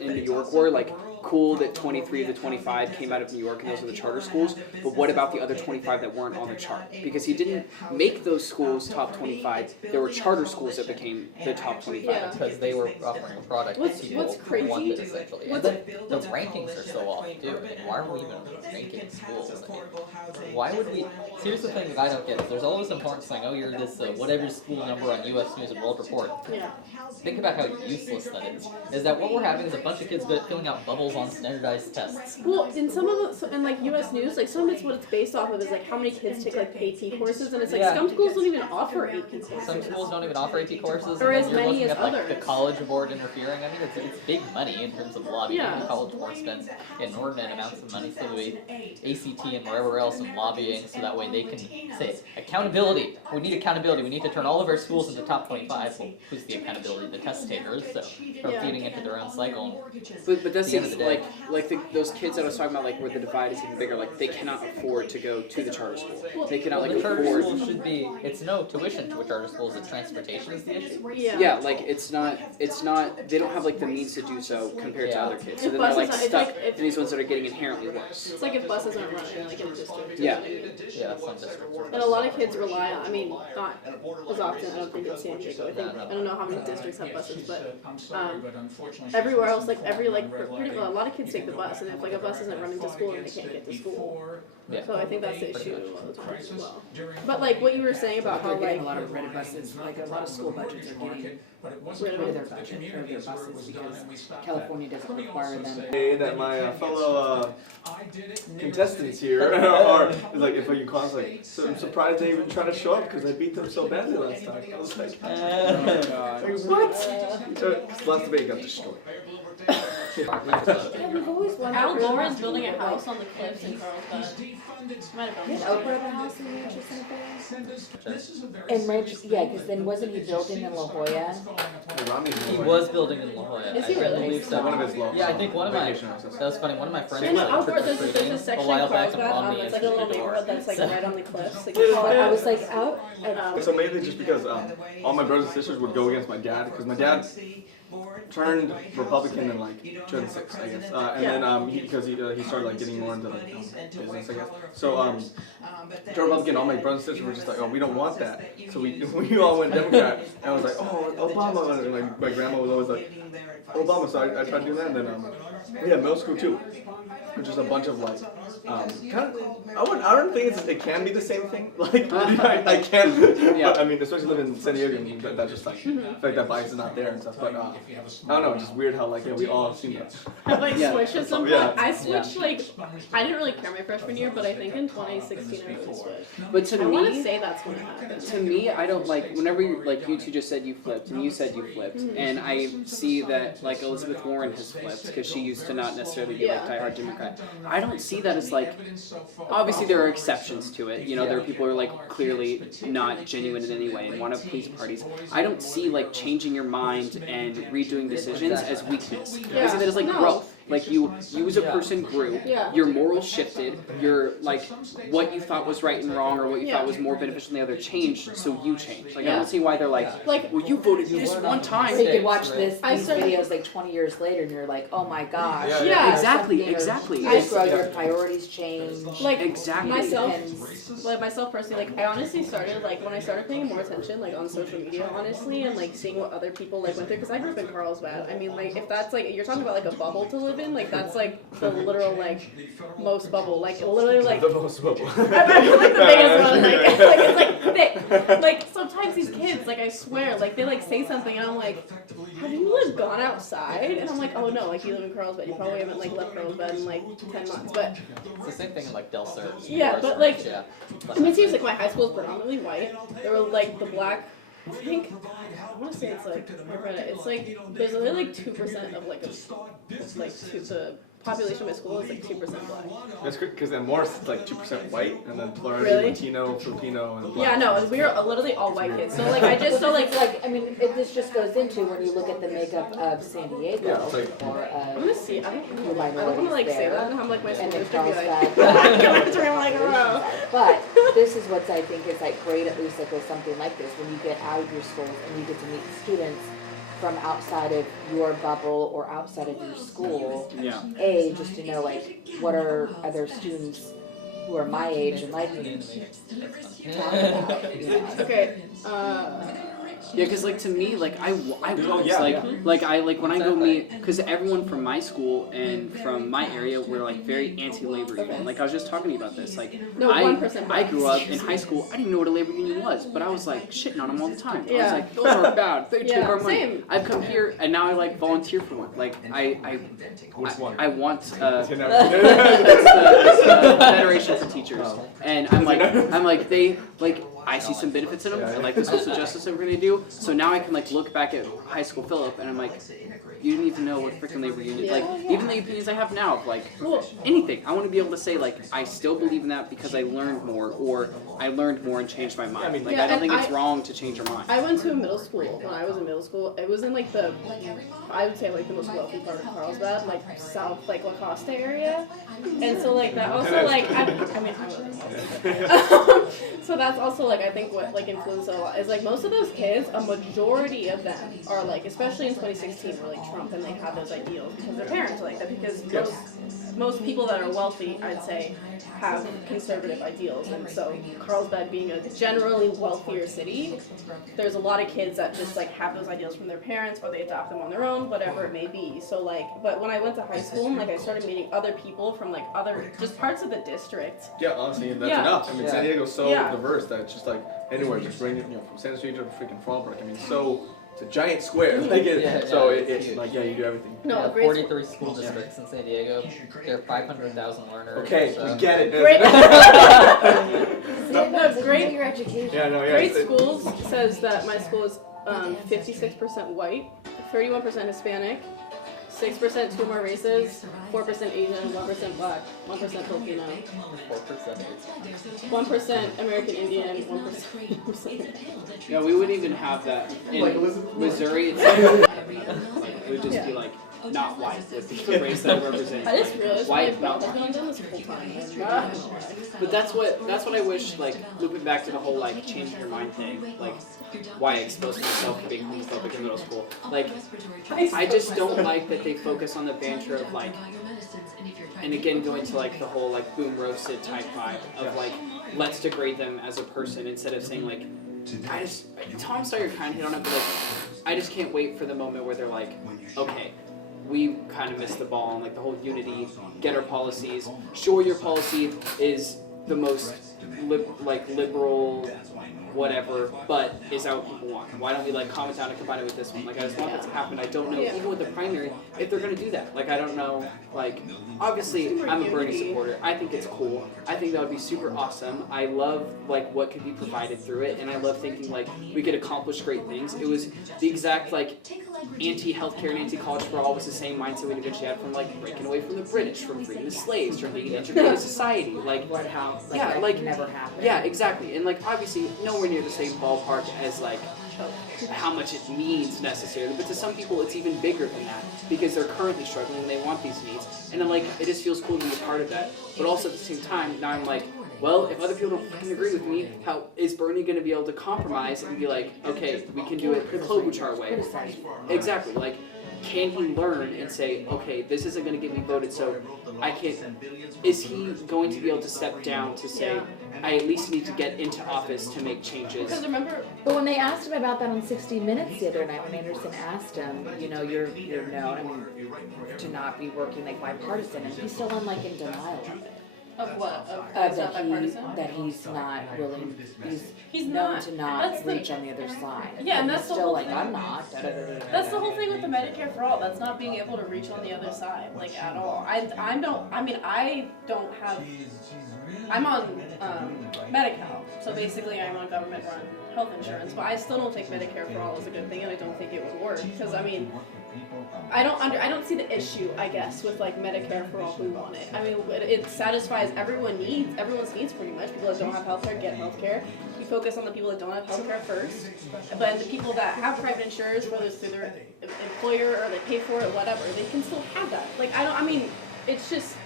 in New York were, like cool that 23 of the 25 came out of New York and those are the charter schools, but what about the other 25 that weren't on the chart? Because he didn't make those schools top 25, there were charter schools that became the top 25. Yeah, because they were offering a product that people wanted essentially. And then the rankings are so off too. I mean, why are we even ranking schools? I mean, why would we? Here's the thing that I don't get is there's all this importance saying, oh, you're this whatever school number on U.S. News and World Report. Yeah. Think about how useless that is. Is that what we're having is a bunch of kids filling out bubbles on standardized tests? Well, in some of the, in like U.S. News, like some of it's what it's based off of is like how many kids take like AP courses, and it's like some schools don't even offer AP courses. Some schools don't even offer AP courses, or and as you're many looking as at like others. the College Board interfering. I mean, it's big money in terms of lobbying. Yeah. The College Board spends inordinate amounts of money through the ACT and wherever else in lobbying, so that way they can say accountability. We need accountability. We need to turn all of our schools into top 25. Well, who's the accountability? The test takers. So they're feeding into their own cycle. But that's those kids that I was talking about, like where the divide is even bigger. Like they cannot afford to go to the charter school. They cannot like the charter afford. school should be. It's no tuition to a charter school. It's transportation is the issue. Yeah, like it's not. They don't have like the means to do so compared to other kids. So then they're like stuck in these ones that are getting inherently worse. It's like if buses aren't running like in districts. Yeah. Yeah, some districts. And a lot of kids rely on. I mean, not as often. I don't think in San Diego. I don't know how many districts have buses, but everywhere else, like pretty well, a lot of kids take the bus, and if like a bus isn't running to school, then they can't get to school. Yeah. So I think that's the issue a lot of times as well. But like what you were saying about how like a lot of red buses, like a lot of school budgets are getting rid of their budget for their buses because California doesn't require them. Hey, that my fellow contestants here are like, if you call us like, so I'm surprised they even try to show up because I beat them so badly last time. I was like, oh my god. What? Last debate got destroyed. Yeah, we've always wondered. Al Gore's building a house on the cliffs in Carlsbad. Might have Did Oprah have a house in Rancho Santa Fe? And Rancho, yeah, because then wasn't he building in La Jolla? He was building in La Jolla. Is he I really? believe so. One of his loans. Yeah, I think one of my. That was funny. One of my friends And went Al Gore, trick or there's treating a a section in while back in Carlsbad, Palm it's like a little Beach. neighborhood that's like right on the cliffs. Like, I was like out. So mainly just because all my brothers and sisters would go against my dad, because my dad turned Republican in like 2006, I guess, and then because he started like getting more into like business, I guess. So turned Republican. All my brothers and sisters were just like, oh, we don't want that. So we all went Democrat, and I was like, oh, Obama, and my grandma was always like, Obama. So I tried doing that, and then we had middle school too, which is a bunch of like kind of. I don't think it can be the same thing. Like I can, yeah. I mean, especially living in San Diego, I mean, that just like I feel like that bias is not there and stuff. But I don't know, it's just weird how like we all seem to have like switched at some point. Yeah. I switched like I didn't really care my freshman year, but I think in 2016 I really switched. But to I me, want to say that's when it happened. To me, I don't like whenever you two just said you flipped and you said you flipped, and I see that like Elizabeth Warren has flipped because she used to not necessarily be like diehard Democrat. I don't see that as like. Obviously, there are exceptions to it. You know, there are people who are like clearly not genuine in any way and want to please parties. I don't see like changing your mind and redoing decisions as weakness. I see that as like growth. Like you as a person grew, your morals shifted, your like what you thought was right and wrong or what you thought was more beneficial than the other changed, so you changed. Like I don't see why they're like, well you voted this one time. So you can watch these videos like 20 years later and you're like, oh my gosh. Yeah, exactly. Your priorities change. Like exactly. Myself personally, like I honestly started like when I started paying more attention like on social media, honestly, and like seeing what other people like went through, because I grew up in Carlsbad. I mean, like if that's like you're talking about like a bubble to live in, like that's like the literal like most bubble, like literally like the most bubble. I mean, like the biggest one, like it's like thick. shit. Like sometimes these kids, like I swear, like they like say something and I'm like, have you like gone outside? And I'm like, oh no, like you live in Carlsbad, you probably haven't like left Carlsbad in like 10 months. But it's the same thing in like Del Sur. yeah, but like, yeah. I mean, it seems like my high school is predominantly white. There were like the black. I think I want to say it's like it's like there's only like 2% of like the population of my school is like 2% black. That's good because then Morris is like 2% white and then plurality Really? Latino, Filipino, and black. Yeah, no, we were literally all white kids. So like I mean, this just goes into when you look at the makeup of San Diego Yeah, it's like, or I'm gonna see. I don't your want to minorities like say there. that and I'm like my school And then district be Carlsbad. like. But this is what I think is like great, at least like with something like this, when you get out of your schools and you get to meet students from outside of your bubble or outside of your school. Yeah. Just to know like what are other students who are my age and like me talk about. You know? Okay. Yeah, because like to me, like I was yeah, like when I go meet, because everyone from my school and from my area were like very anti-labor union. Like I was just talking to you about this. Like No, I 1% grew up in high school. I didn't even know what a labor union was, but I was like shitting on them all the time. I Yeah. was like, those are bad. They take Yeah, our money. same. I've come here and now I like volunteer for one. Like Which one? I want You it's know. the Federation for Teachers, and I'm like they like. I see some benefits in them. I like the social justice that we're gonna do. So now I can like look back at high school Philip and I'm like, you didn't even know what freaking labor union. Like even the opinions I have now of like anything. I want to be able to say like I still believe in that because I learned more, or I learned more and changed my mind. Like Yeah, I don't think and it's wrong to change your mind. I went to a middle school when I was in middle school. It was in like I would say like the most wealthy part of Carlsbad, like south like La Costa area. And so like that also like I mean so that's also like I think what like influenced a lot is like most of those kids, a majority of them are like, especially in 2016 were like Trump and they have those ideals because their parents are like that, because most people that are wealthy, I'd say, have conservative ideals. And so Carlsbad being a generally wealthier city, there's a lot of kids that just like have those ideals from their parents or they adopt them on their own, whatever it may be. So like, but when I went to high school and like I started meeting other people from like other just parts of the district. Yeah, honestly, that's Yeah. enough. I mean, San Diego's so Yeah. diverse that it's just like anywhere, just bring it, from Santa Cruz to freaking Fallbrook. I mean, it's a giant square. Like it's like you do everything. No, yeah, great 43 school districts in San Diego. There are 500,000 learners. Okay, so. we get it. Great. No, great. Your education. Yeah, no, yeah. Great Schools says that my school is 56% white, 31% Hispanic, 6% two or more races, 4% Asian, 1% black, 1% Filipino, 1% American Indian, 1%. Yeah, we wouldn't even have that in Missouri. It's it would just be like not white. It's the race that represents. I just realized my white, belt not has white. been on this whole time. But that's what I wish, like, looping back to the whole, like, changing your mind thing, like, why I exposed myself to being homophobic in middle school. Like, I just don't like that they focus on the banter of, like, and again, going to, like, the whole, like, boom roasted type vibe of, like, let's degrade them as a person instead of saying, like, Tom Sawyer kind of hit on it, but, like, I just can't wait for the moment where they're like, okay, we kind of missed the ball on like the whole unity, get our policies. Sure, your policy is the most liberal, whatever, but is that what people want? Why don't we like calm it down and combine it with this one? Like I just want that to happen. I don't know, even with the primary, if they're gonna do that. Like I don't know, like obviously I'm a Bernie supporter. I think it's cool. I think that would be super awesome. I love like what could be provided through it, and I love thinking like we could accomplish great things. It was the exact like anti-healthcare and anti-college for all was the same mindset we eventually had from like breaking away from the British, from freeing the slaves, from being integrated into society. Like Never happened. Yeah, exactly. And like obviously nowhere near the same ballpark as like how much it means necessarily, but to some people it's even bigger than that because they're currently struggling and they want these needs. And then like it just feels cool to be a part of that. But also at the same time, now I'm like, well, if other people don't fucking agree with me, how is Bernie going to be able to compromise and be like, okay, we can do it the Klobuchar way? Exactly. Like, can he learn and say, okay, this isn't going to get me voted, so I can't. Is he going to be able to step down to say, I at least need to get into office to make changes? Because remember, but when they asked him about that on 60 Minutes the other night, when Anderson asked him, you're known, to not be working like bipartisan, and he's still in denial of it. Of what? Of that not bipartisan? he's not willing, he's not. known to not That's the- reach on the other side. Yeah, and He's that's the still whole like, thing. I'm not. Da, da, da, da, da. That's the whole thing with the Medicare for all. That's not being able to reach on the other side, like at all. I don't have. I'm on Medi-Cal, so basically I'm on government-run health insurance, but I still don't think Medicare for all is a good thing, and I don't think it would work because I mean, I don't see the issue, I guess, with like Medicare for all who want it. I mean, it satisfies everyone's needs pretty much. People that don't have healthcare get healthcare. You focus on the people that don't have healthcare first, but the people that have private insurance, whether it's through their employer or they pay for it, whatever, they can still have that. Like I mean, it's just.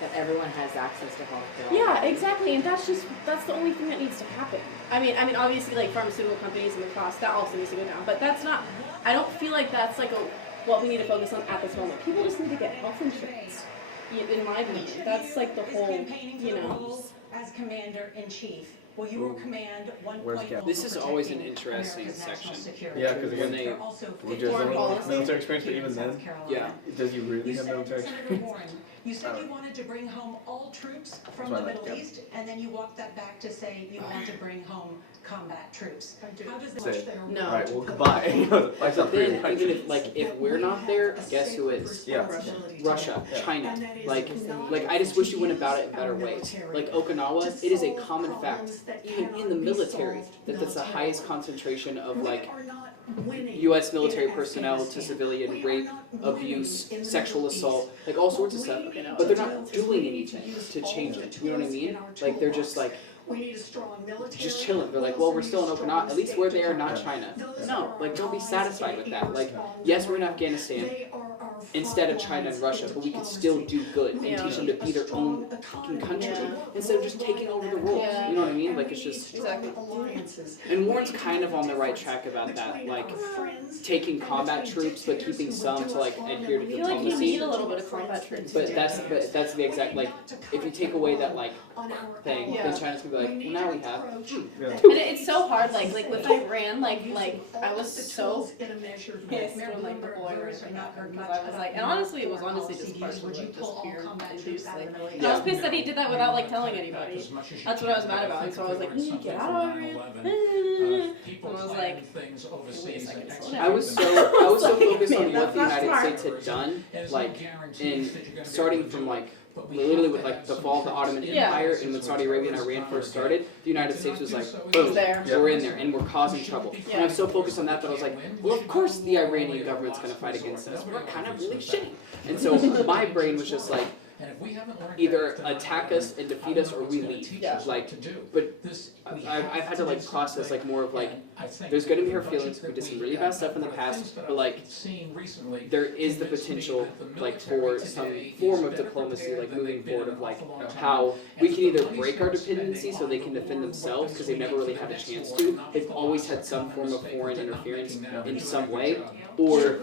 That everyone has access to healthcare. Yeah, exactly, and that's the only thing that needs to happen. I mean, obviously, like pharmaceutical companies and the cost, that also needs to go down. But that's not. I don't feel like that's like what we need to focus on at this moment. People just need to get health insurance. In my opinion, that's like the whole, you know. As commander-in-chief, will you command 1.0? This is always an interesting section. Yeah, because When again, they, we just Foreign don't have policy. military experience, but even then, yeah. does you really have military Senator experience? Warren, you said you wanted to bring home all troops from That's the what I like, Middle yeah. East, and then you walked that back to say you want to bring home combat troops. How does Say, that No. alright, well, goodbye. Like, But then, even if we're not there, guess who is? Yeah. Russia, Yeah. China. Like I just wish you went about it in better ways. Like Okinawa, it is a common fact, even in the military, that that's the highest concentration of like U.S. military personnel to civilian rape, abuse, sexual assault, like all sorts of stuff. But they're not doing anything to change it. You know what I mean? Like they're just like just chilling. They're like, well, we're still in Okinawa. At least we're there, not China. No, like don't be satisfied with that. Like, yes, we're in Afghanistan instead of China and Russia, but we could still do good and teach them to be their own fucking country instead of just taking over the world. You know what I mean? Like it's just. And Warren's kind of on the right track about that, like taking combat troops but keeping some to like adhere to I feel like you diplomacy. need a little bit of combat troops. But that's the exact like if you take away that like thing, then China's gonna be like, well, now we have. And it's so hard, like with Iran, like I was so pissed when like the boy got hurt because I was like, and honestly, it was honestly just partially like just fear induced. Like, and I was pissed that he did that without like telling anybody. That's what I was mad about. And so I was like, get out of Iran. And I was like, wait a second, slow down. I was so focused on man, what the that's United not States had done, like in starting from like literally with like the fall of the Ottoman Empire and when Saudi Arabia and Iran first started, the United States was like, boom, we're in there and we're causing trouble. And I was so focused on that, but I was like, well, of course the Iranian government's gonna fight against us. We're kind of really shitty. And so my brain was just like, either attack us and defeat us or we leave. Like, but I've had to like process like more of like, there's gonna be hurt feelings. We did some really bad stuff in the past, but like, there is the potential like for some form of diplomacy, like moving forward of like how we can either break our dependency so they can defend themselves because they've never really had a chance to. They've always had some form of foreign interference in some way, or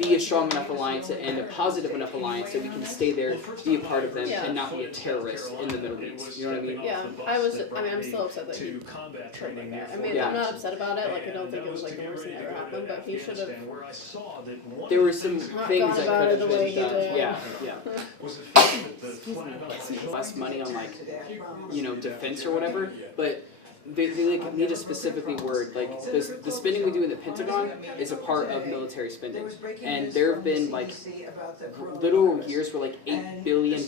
be a strong enough alliance and a positive enough alliance so we can stay there, be a part of them, and not be a terrorist in the Middle East. You know what I mean? Yeah, I'm still upset that he combat tried like training. that. I mean, I'm not upset about it. Like, I don't think it was like the worst thing that ever happened, but he should have. There were some Not things gone that about could it have the way been he done. did. Yeah. Less money on like, defense or whatever, but they like need a specifically word. Like the spending we do in the Pentagon is a part of military spending, and there have been like literal years where like $8 billion.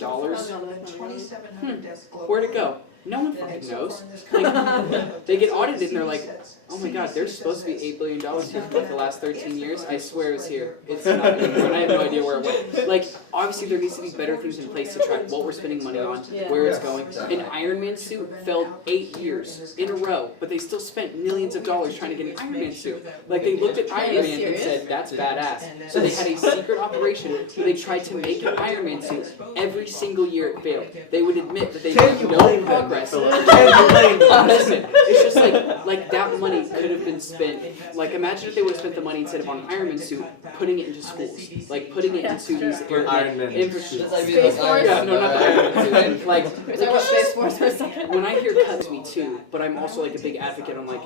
Where'd it go? No one fucking knows. Like, they get audited and they're like, oh my god, there's supposed to be $8 billion here for like the last 13 years. I swear it was here. It's not anymore, and I have no idea where it went. Like, obviously there needs to be better things in place to track what we're spending money on, where it's going. An Iron Man suit failed 8 years in a row, but they still spent millions of dollars trying to get an Iron Man suit. Like, they looked at Iron Man and said, that's badass. So they had a secret operation where they tried to make an Iron Man suit. Every single year it failed. They would admit that they made no progress. Listen, it's just like that money money could have been spent, like imagine if they would have spent the money instead of on an Iron Man suit, putting it into schools, like putting it into these Iron Man infrastructure. Space Force? Yeah, no, not the Iron Man suit. Like, Is that what Space Force for a second? when I hear cuts me too, but I'm also like a big advocate on like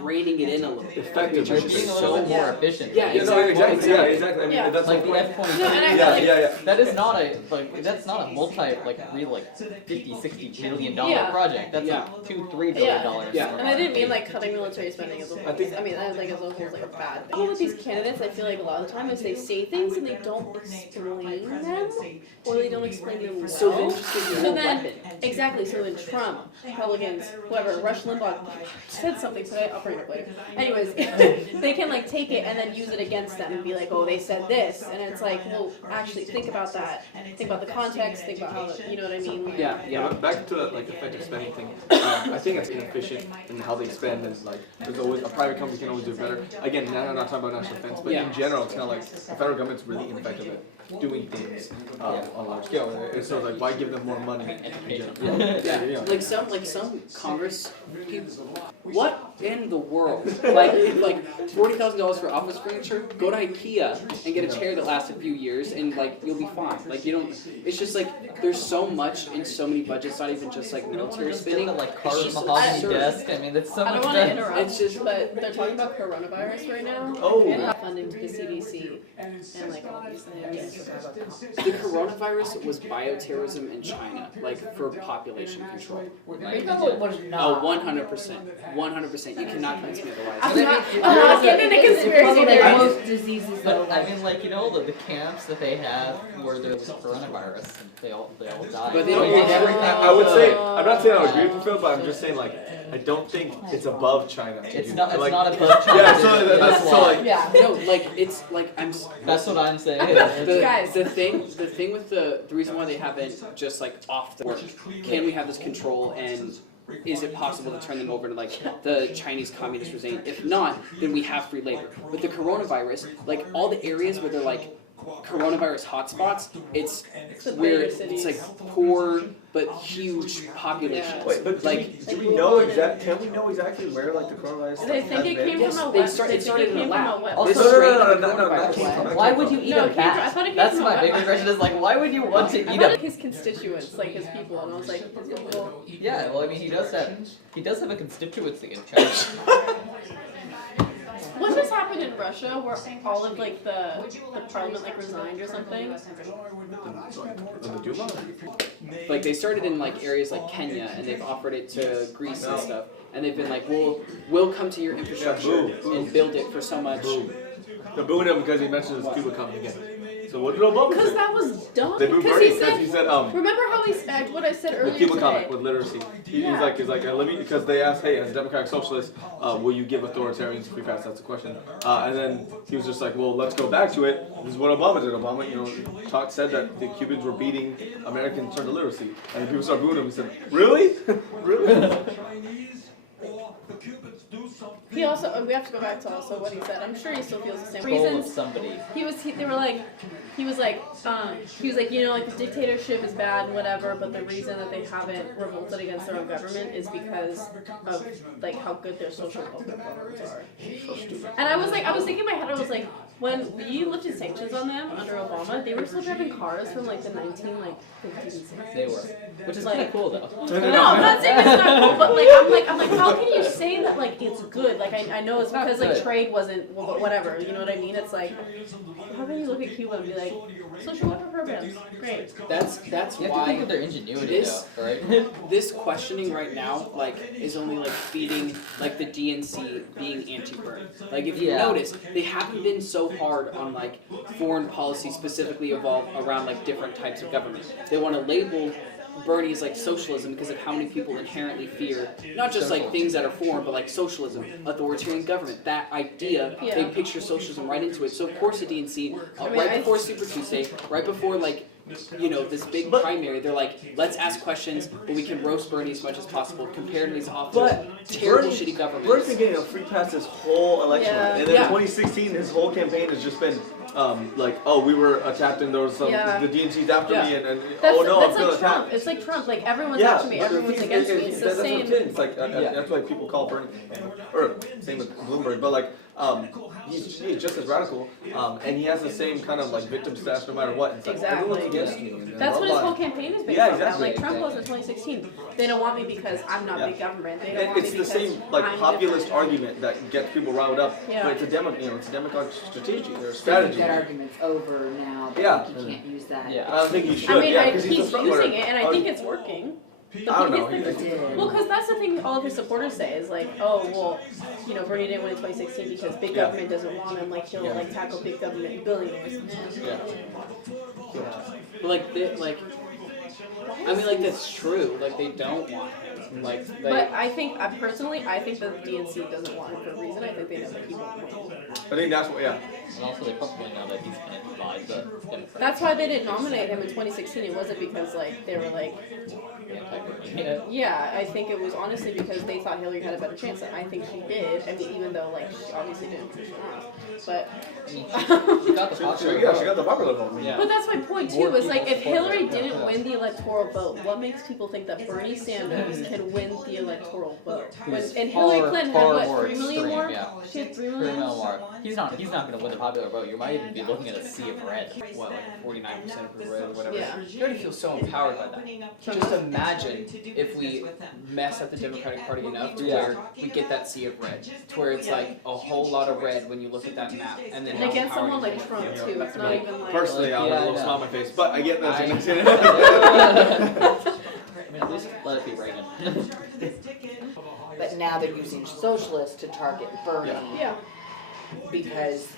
reining it in a little bit. Effective. Just being a little bit more efficient. Yeah, Yeah, no, exactly. Yeah, exactly. exactly. I mean, Yeah. that's Like the the F-22. No, and I yeah, like, yeah. That is not a that's not a real 50-60 billion dollar Yeah. project. That's Yeah. like $2-3 billion dollars. Yeah. and I didn't mean like cutting military spending as a whole. I think- I mean, as like as a whole is like a bad thing. With these candidates, I feel like a lot of the time is they say things and they don't explain them, or they don't explain them well. So then just give you So more then, weapon. exactly, so then Trump, Republicans, whoever, Rush Limbaugh said something today, I'll bring it up later. Anyways, they can like take it and then use it against them and be like, oh, they said this, and it's like, well, actually think about that, think about the context, think about how, you know what I mean? Like, Yeah, Yeah, yeah. but back to like effective spending thing. I think it's inefficient in how they spend, and like there's always a private company can always do better. Again, now I'm not talking about national defense, but Yeah. in general, it's kind of like the federal government's really ineffective at doing things on a large scale. And so like, why give them more money? In general? Yeah, like some Congress people. What in the world? Like $40,000 for office furniture? Go to IKEA and get a chair that lasts a few years, and like you'll be fine. Like you don't. It's just like there's so much in so many budgets. Not even just like military spending. Like It's carved just mahogany absurd. desk. I mean, that's so I much don't want to better. interrupt, It's just- but they're talking about coronavirus right now. Oh. And not funding to the CDC and like all these things. The coronavirus was bioterrorism in China, like for population control. Oh, 100%. 100%. You cannot convince me otherwise. I'm not getting into conspiracy theories. most diseases But I mean, like, you know, the camps that they have where there's coronavirus and they all die. But they don't get everything. I would say, I'm not saying I would agree with you, Phil, but I'm just saying like, I don't think it's above China. to It's do not. that. It's Like, not above China. Yeah, so that's so like. Yeah. No, like it's like That's what I'm saying. Guys. the thing with the reason why they haven't just like off the work. Can we have this control, and is it possible to turn them over to like the Chinese communist regime? If not, then we have free labor. With the coronavirus, like all the areas where they're like coronavirus hotspots, it's the where bigger cities. it's like poor but huge population. Wait, but Like do we know exactly? Can we know exactly where like the coronavirus? They think it came Yes, from a they web. start- They it think started it in a came lab. from a web. Also, This No, strain no, of no, the no, coronavirus no, lab. no, Why would you eat No, a it came from- I bat? thought it came That's from my a big web. impression. Is like, why would you want to I eat thought a? his constituents, like his people, and I was like, well, Yeah, well, I mean, he does have a constituency in China. what just happened in Russia where all of like the parliament like resigned or something? Like they started in like areas like Kenya, and they've offered it to Greece and stuff, and they've been like, we'll come to your infrastructure and build it for so much. They're booing him because he mentioned his Cuba coming again. So what did Obama Because say? that was dumb. They booed Because Bernie he because said, he said remember how he said what I said the earlier Cuba today? comment with literacy. He's like let me, because they asked, hey, as a democratic socialist, will you give authoritarians free pass? That's the question. And then he was just like, well, let's go back to it. This is what Obama did. Obama, said that the Cubans were beating Americans turned to literacy, and then people started booing him. He said, really, really? He also, we have to go back to also what he said. I'm sure he still feels the same Control of reasons. somebody. He was like, the dictatorship is bad and whatever, but the reason that they haven't revolted against their own government is because of like how good their social welfare programs are. And I was thinking in my head, I was like, when we lifted sanctions on them under Obama, they were still driving cars from like the 1950s and 60s. They were, which is kind of cool though. No, I'm not saying it's not cool, but like I'm like, how can you say that like it's good? Like I know it's because like trade wasn't whatever. You know what I mean? It's like, how can you look at Cuba and be like, social welfare programs, great. That's You have to think why of their ingenuity, though, right? this questioning right now like is only like feeding like the DNC being anti-burn. Like if you notice, they haven't been so hard on like foreign policy specifically evolved around like different types of government. They want to label Bernie as like socialism because of how many people inherently fear not just like things that are foreign, but like socialism, authoritarian government. That idea, they picture socialism right into it. So of course the DNC, right before Super Tuesday, right before like this big primary, they're like, let's ask questions, but we can roast Bernie as much as possible, comparing these awful, terrible, shitty governments. Bernie's been getting a free pass this whole election, and then 2016, his whole campaign has just been like, oh, we were attacked and there was some, Yeah. the DNC's after me and That's, oh no, that's I'm feeling like Trump. attacked. It's like Trump. Like everyone's Yeah, after me, everyone's against me. It's the that's what I'm same. saying. It's like, that's why people call Bernie, or same with Bloomberg, but like, he's just as radical, and he has the same kind of like victim status no matter what. It's like, Exactly. everyone's against me. And That's what his blah, whole blah. campaign is based Yeah, on. exactly. Like Trump was in 2016. They don't want me because I'm not big government. They don't want me It's the because same like I'm populist different. argument that gets people riled up, Yeah. but it's a demagogue strategy. There's I strategy. think that argument's over now, but Yeah. you can't use that. Yeah. I don't think he should. I mean, yeah, 'cause he's a front using runner. it, and I think it's working. I don't know. Well, because that's the thing all of his supporters say is like, oh, well, you know, Bernie didn't win in 2016 because big government doesn't want him. Like he'll like tackle big government billionaires. But like, I mean, like that's true. Like they don't want him. Like, But I think, personally, I think the DNC doesn't want him for a reason. I think they know that he won't win. I think that's what, And also they probably know that he's going to divide the Democrats. That's why they didn't nominate him in 2016. It wasn't because like they were like, yeah, I think it was honestly because they thought Hillary had a better chance. And I think she did. I mean, even though like she obviously didn't push off, but She got the popular vote. she got the popular vote. Yeah. But that's my point More too. Is like people if support Hillary her. didn't win the electoral vote, what makes people think that Bernie Sanders can win the electoral vote? Who's And Hillary far, Clinton far had more what, 3 million extreme, more? yeah. She had 3 3 million. million more. He's not going to win the popular vote. You might even be looking at a sea of red. what, like 49% of the red or whatever. Yeah. You already feel so empowered by that. Just imagine if we mess up the Democratic Party enough to where we get that sea of red, to where it's like a whole lot of red when you look at that map, and then And how against someone empowering like Trump too. It's not even like. Personally, I'll have a Yeah, little I know. smile on my face, but I get that. I mean, at least let it be Reagan. But now they're using socialists to target Bernie. Yeah. Because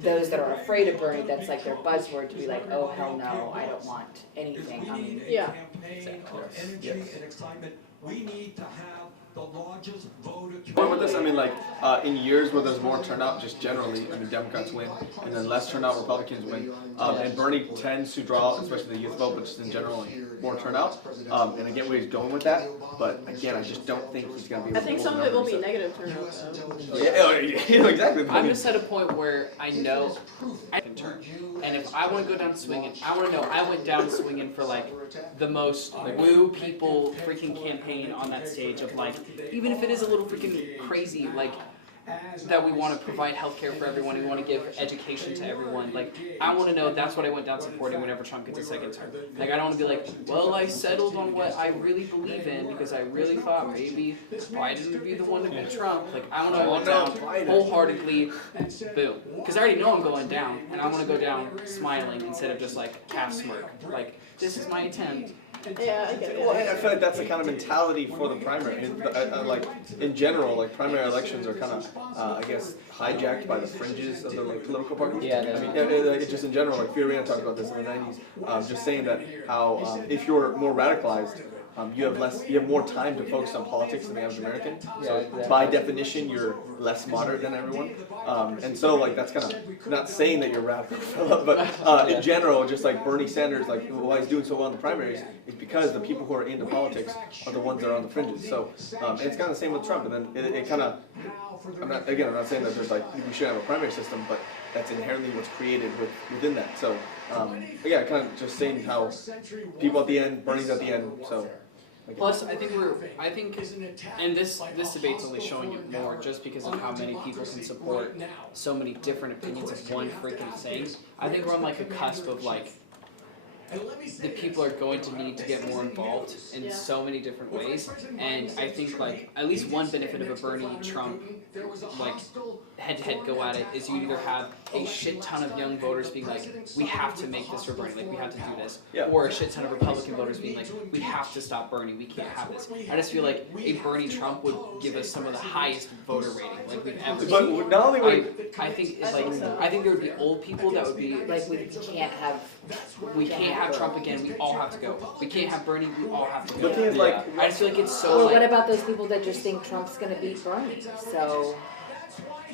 those that are afraid of Bernie, that's like their buzzword to be like, oh hell no, I don't want anything. I mean, Yeah. Energy and excitement. We need to have the largest voter. Point with this, I mean, like, in years where there's more turnout, just generally, I mean, Democrats win, and then less turnout, Republicans win. And Bernie tends to draw, especially the youth vote, but just in general, like, more turnout. And I get where he's going with that, but again, I just don't think he's going to be able I to think pull some the of it will numbers be that- negative turnout though. Yeah, exactly. I'm just at a point where I know I can turn. And if I want to go down swinging, I want to know I went down swinging for like the most woo people freaking campaign on that stage of like, even if it is a little freaking crazy, like that we want to provide healthcare for everyone, we want to give education to everyone. Like, I want to know that's what I went down supporting whenever Trump gets a second term. Like, I don't want to be like, well, I settled on what I really believe in because I really thought maybe Biden would be the one to beat Trump. Like, I want to go down wholeheartedly, boom. Because I already know I'm going down, and I want to go down smiling instead of just like half smirk. Like, this is my attempt. Yeah, I get it. Well, and I feel like that's the kind of mentality for the primary. Like in general, like primary elections are kind of, I guess, hijacked by the fringes of the like political parties. Yeah, I mean, it just in general, like Fiorina talked about this in the '90s, just saying that how if you're more radicalized, you have more time to focus on politics than the average American. So by definition, you're less moderate than everyone. And so like that's kind of not saying that you're radical, but in general, just like Bernie Sanders, like why he's doing so well in the primaries is because the people who are into politics are the ones that are on the fringes. So and it's kind of the same with Trump. And then it kind of, I'm not saying that there's like we should have a primary system, but that's inherently what's created within that. So yeah, kind of just saying how people at the end, Bernie's at the end. So. Plus, I think and this debate's only showing you more just because of how many people can support so many different opinions of one freaking thing. I think we're on like a cusp of like, the people are going to need to get more involved in so many different ways, and I think like at least one benefit of a Bernie Trump like head-to-head go at it is you either have a shit ton of young voters being like, we have to make this for Bernie, like we have to do this, or a shit ton of Republican voters being like, we have to stop Bernie, we can't have this. I just feel like a Bernie Trump would give us some of the highest voter rating like we've ever seen. But not only would I think it's like I think there would be old people that would be like we can't have Trump again, we all have to go. We can't have Bernie, we all have to the go. thing is like I just feel like it's so Or like, what about those people that just think Trump's gonna beat Bernie? So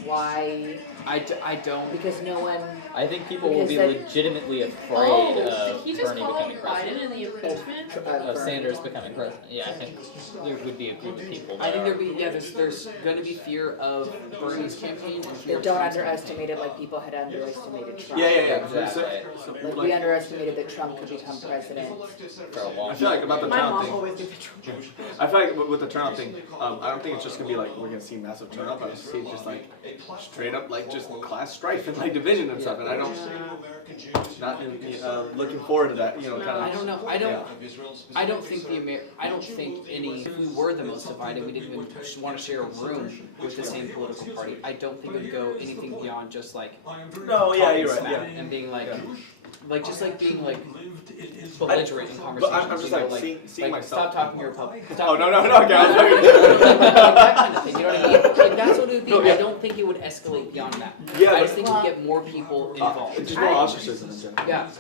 Why? I don't. Because no one. I think people will be Because legitimately afraid Did of he just Bernie call becoming Biden president. in the impeachment? Of Sanders becoming president. Yeah, I think there would be a group of people that I think are. there's going to be fear of Bernie's campaign and fear of Don't Trump's underestimate it like people had underestimated Trump. Yeah. Exactly. Like we underestimated that Trump could become president. For a long I feel like about the My turnout mom thing. always did the Trump. I feel like with the turnout thing, I don't think it's just gonna be like we're gonna see massive turnout, but I see it just like straight up like just class strife and like division and stuff, and I don't looking forward to that, you know, kind of. I don't know. I don't think I don't think any. If we were the most divided, we didn't even want to share a room with the same political party. I don't think it would go anything beyond just like. No, yeah, you're right. smack Yeah. And being like just like being like belligerent in conversation. I'm just like seeing myself. Stop talking to your public. Oh no, guys. That kind of thing. You know what I mean? Like, that's what it would be. No, yeah. I don't think it would escalate beyond that. Yeah, I but- just think we'd get more people involved. It's just more ostracism in general. Yeah.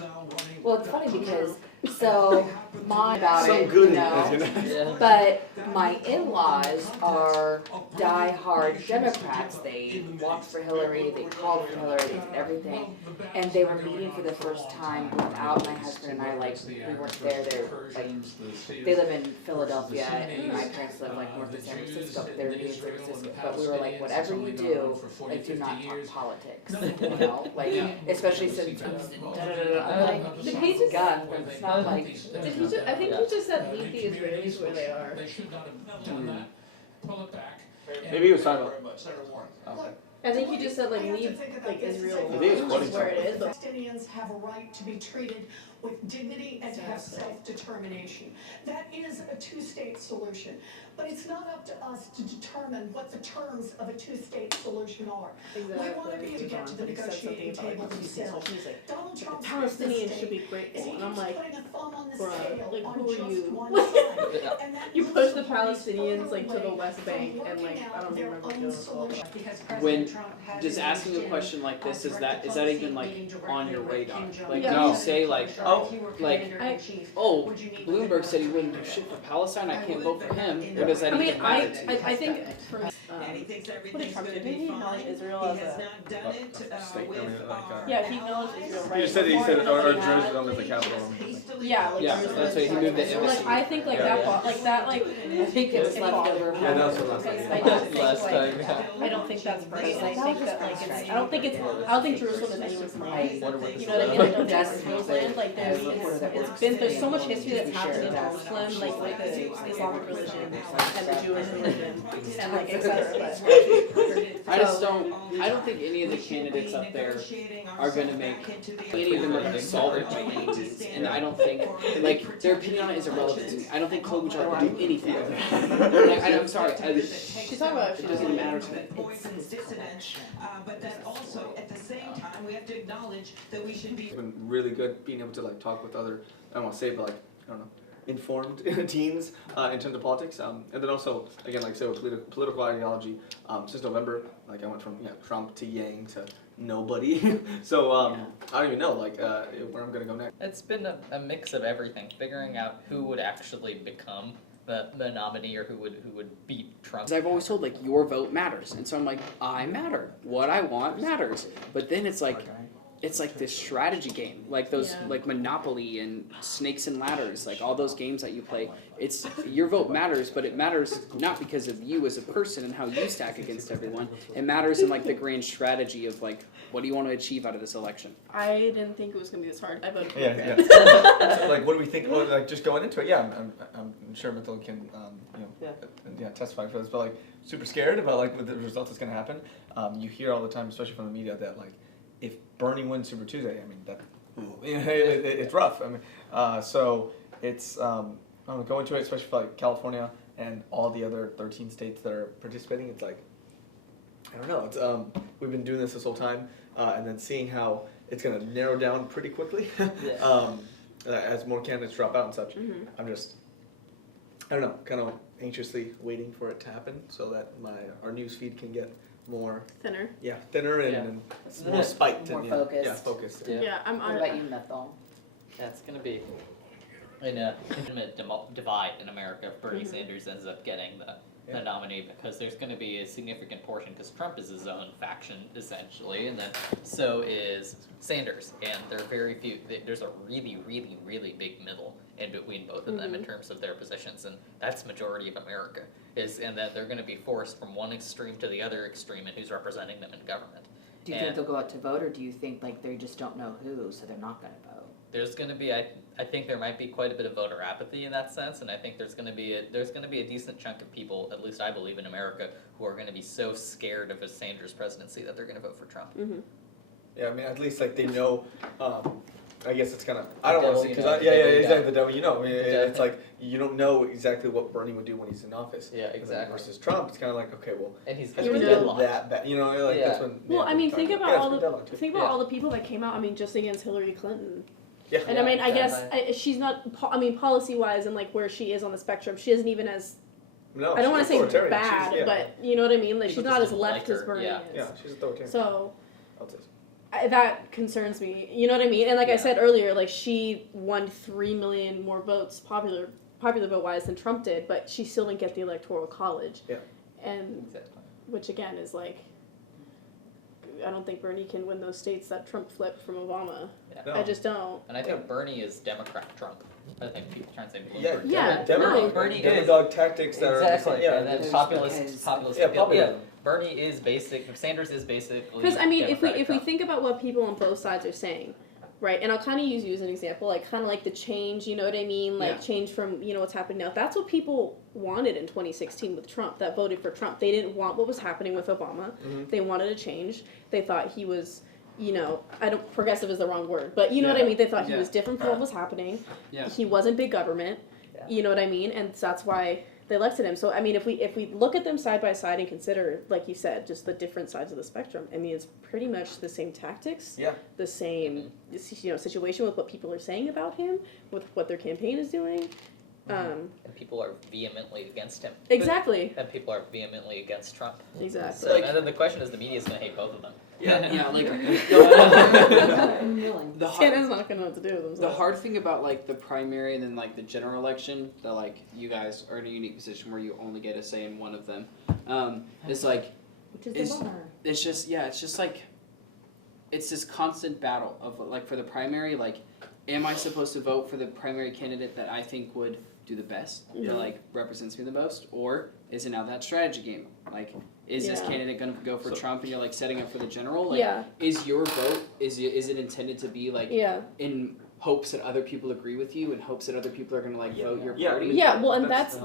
Well, it's funny because so my about Some it, good you know, Yeah. but my in-laws are die-hard Democrats. They walked for Hillary, they called for Hillary, they did everything, and they were meeting for the first time without my husband and I. Like we weren't there. They're like they live in Philadelphia, and my parents live like north of San Francisco. They're in San Francisco, but we were like, whatever you do, like do not talk politics, you know, like especially since I'm like, Did he just? God, it's not like. Did he just? I think he just said leave the Israelis where they are. Maybe he was talking about. I think he just said like leave like Israel I think it's funny. where it is. But Palestinians have a right to be treated with dignity and to have self-determination. That is a two-state solution. But it's not up to us to determine what the terms of a two-state solution are. We want to be able to get to the negotiating table themselves. Donald Trump's Palestinians should be grateful, and I'm like, putting a thumb on the bruh, scale like on who are just you? one side. And that You puts push the the parties Palestinians further like to the away West from Bank, and working like I out don't their remember own doing it. solution. When just asking a question like this, is that even like on your radar? Like when you say like, oh, like, oh, Bloomberg said he wouldn't do shit for Palestine, I can't vote for him. Or does that I mean, even matter to you? I think for And he thinks what did everything's Trump do? gonna Didn't he be acknowledge fine. Israel He as has a? not done it State, with Yeah, he acknowledged Israel, right? You said he said Before or he had- Jerusalem as the capital. Yeah, like Yeah, Jerusalem. that's why he moved the So, embassy. like I think like Yeah. I think it was left over Yeah, that was the last Because time. I don't think Last like time, yeah. I don't think that's right. And I think that like it's, I don't think Jerusalem is anyone's right. Wonder what You know what I mean? I don't think That's Israel's land. Like there's so much history that's happened in Jerusalem, like the Islamic religion and the Jewish religion and like etc. I don't think any of the candidates up there are gonna make any of them are gonna solve it by any means. And I don't think like their opinion on it is irrelevant to me. I don't think Klobuchar would do anything. Like, I'm sorry. She's talking about It doesn't matter to me. But that also, at the same time, we have to acknowledge that we should be. It's been really good being able to like talk with other, I don't want to say, but like, I don't know, informed teens in terms of politics. And then also, again, like I said, with political ideology, since November, like I went from Trump to Yang to nobody. So I don't even know like where I'm gonna go next. It's been a mix of everything, figuring out who would actually become the nominee or who would beat Trump. Because I've always told like your vote matters, and so I'm like I matter. What I want matters. But then it's like this strategy game, like those like Monopoly and Snakes and Ladders, like all those games that you play. It's your vote matters, but it matters not because of you as a person and how you stack against everyone. It matters in like the grand strategy of like what do you want to achieve out of this election. I didn't think it was gonna be this hard. I voted for Yeah. So, like, what do we think? Oh, like, just going into it, yeah, I'm sure Mitchell can, testify for this, but like, super scared about like what the result that's gonna happen. You hear all the time, especially from the media, that like, if Bernie wins Super Tuesday, I mean, it's rough. I mean, so it's I'm going to it, especially for like California and all the other 13 states that are participating. It's like, I don't know. It's we've been doing this whole time, and then seeing how it's gonna narrow down pretty quickly as more candidates drop out and such. Mm-hmm. I'm just, I don't know, kind of anxiously waiting for it to happen so that our news feed can get more thinner. Yeah, thinner and more spiked More and focused. Yeah, focused. Yeah, I'm What on about you, Methel? That's gonna be an intimate divide in America if Bernie Sanders ends up getting the the nominee, because there's going to be a significant portion, because Trump is his own faction, essentially, and then so is Sanders, and there are very few, there's a really, really, really big middle in between both of them in terms of their positions, and that's majority of America, and that they're going to be forced from one extreme to the other extreme, and who's representing them in government. Do you think they'll go out to vote, or do you think like they just don't know who, so they're not going to vote? There's going to be, I think there might be quite a bit of voter apathy in that sense, and I think there's going to be a decent chunk of people, at least I believe in America, who are going to be so scared of a Sanders presidency that they're going to vote for Trump. Yeah, I mean, at least like they know. I guess it's kind of, I don't want to say, because exactly, the devil you know. I mean, it's like you don't know exactly what Bernie would do when he's in office. Yeah, exactly. Versus Trump, it's kind of like, okay, well, and he's has been that bad, you know, like that's when. Well, I mean, think about all the people that came out. I mean, just against Hillary Clinton. Yeah. And I mean, I guess she's not. I mean, policy-wise and like where she is on the spectrum, she isn't even as. No, I don't want to say bad, yeah. but you know what I mean. Like People she's not as just left like as her. Bernie is. Yeah, she's authoritarian. So. I'll take it. That concerns me. You know what I mean? And like I said earlier, like she won 3 million more votes, popular vote wise, than Trump did, but she still didn't get the electoral college. Yeah. And which again is like, I don't think Bernie can win those states that Trump flipped from Obama. Yeah. No. I just don't. And I think Bernie is Democrat Trump. I think people trying to say Bloomberg. Bernie is demagogue tactics that exactly, are and then populist. populism. Bernie is Sanders is basically. Because I mean, Democratic if we think about what people on both sides are saying, right? And I'll kind of use you as an example, like kind of like the change. You know what I mean? Like change from what's happening now. That's what people wanted in 2016 with Trump. That voted for Trump. They didn't want what was happening with Obama. They wanted a change. They thought he was. Progressive is the wrong word, but you know what I mean? They thought he was different from what was happening. Yeah. He wasn't big government. Yeah. You know what I mean? And that's why they elected him. So, I mean, if we look at them side by side and consider, like you said, just the different sides of the spectrum, I mean, it's pretty much the same tactics, the same, situation with what people are saying about him, with what their campaign is doing. And people are vehemently against him. Exactly. And people are vehemently against Trump. Exactly. So, and then the question is, the media's going to hate both of them. Santa's not gonna know what to do with themselves. The hard thing about like the primary and then like the general election, that like you guys are in a unique position where you only get a say in one of them, is like, it's just like, it's this constant battle of like for the primary, like, am I supposed to vote for the primary candidate that I think would do the best, that like represents me the most, or is it now that strategy game? Like, is this candidate going to go for Trump and you're like setting up for the general? Like, is your vote, is it intended to be like in hopes that other people agree with you, in hopes that other people are going to like vote your party? Yeah, well, and that's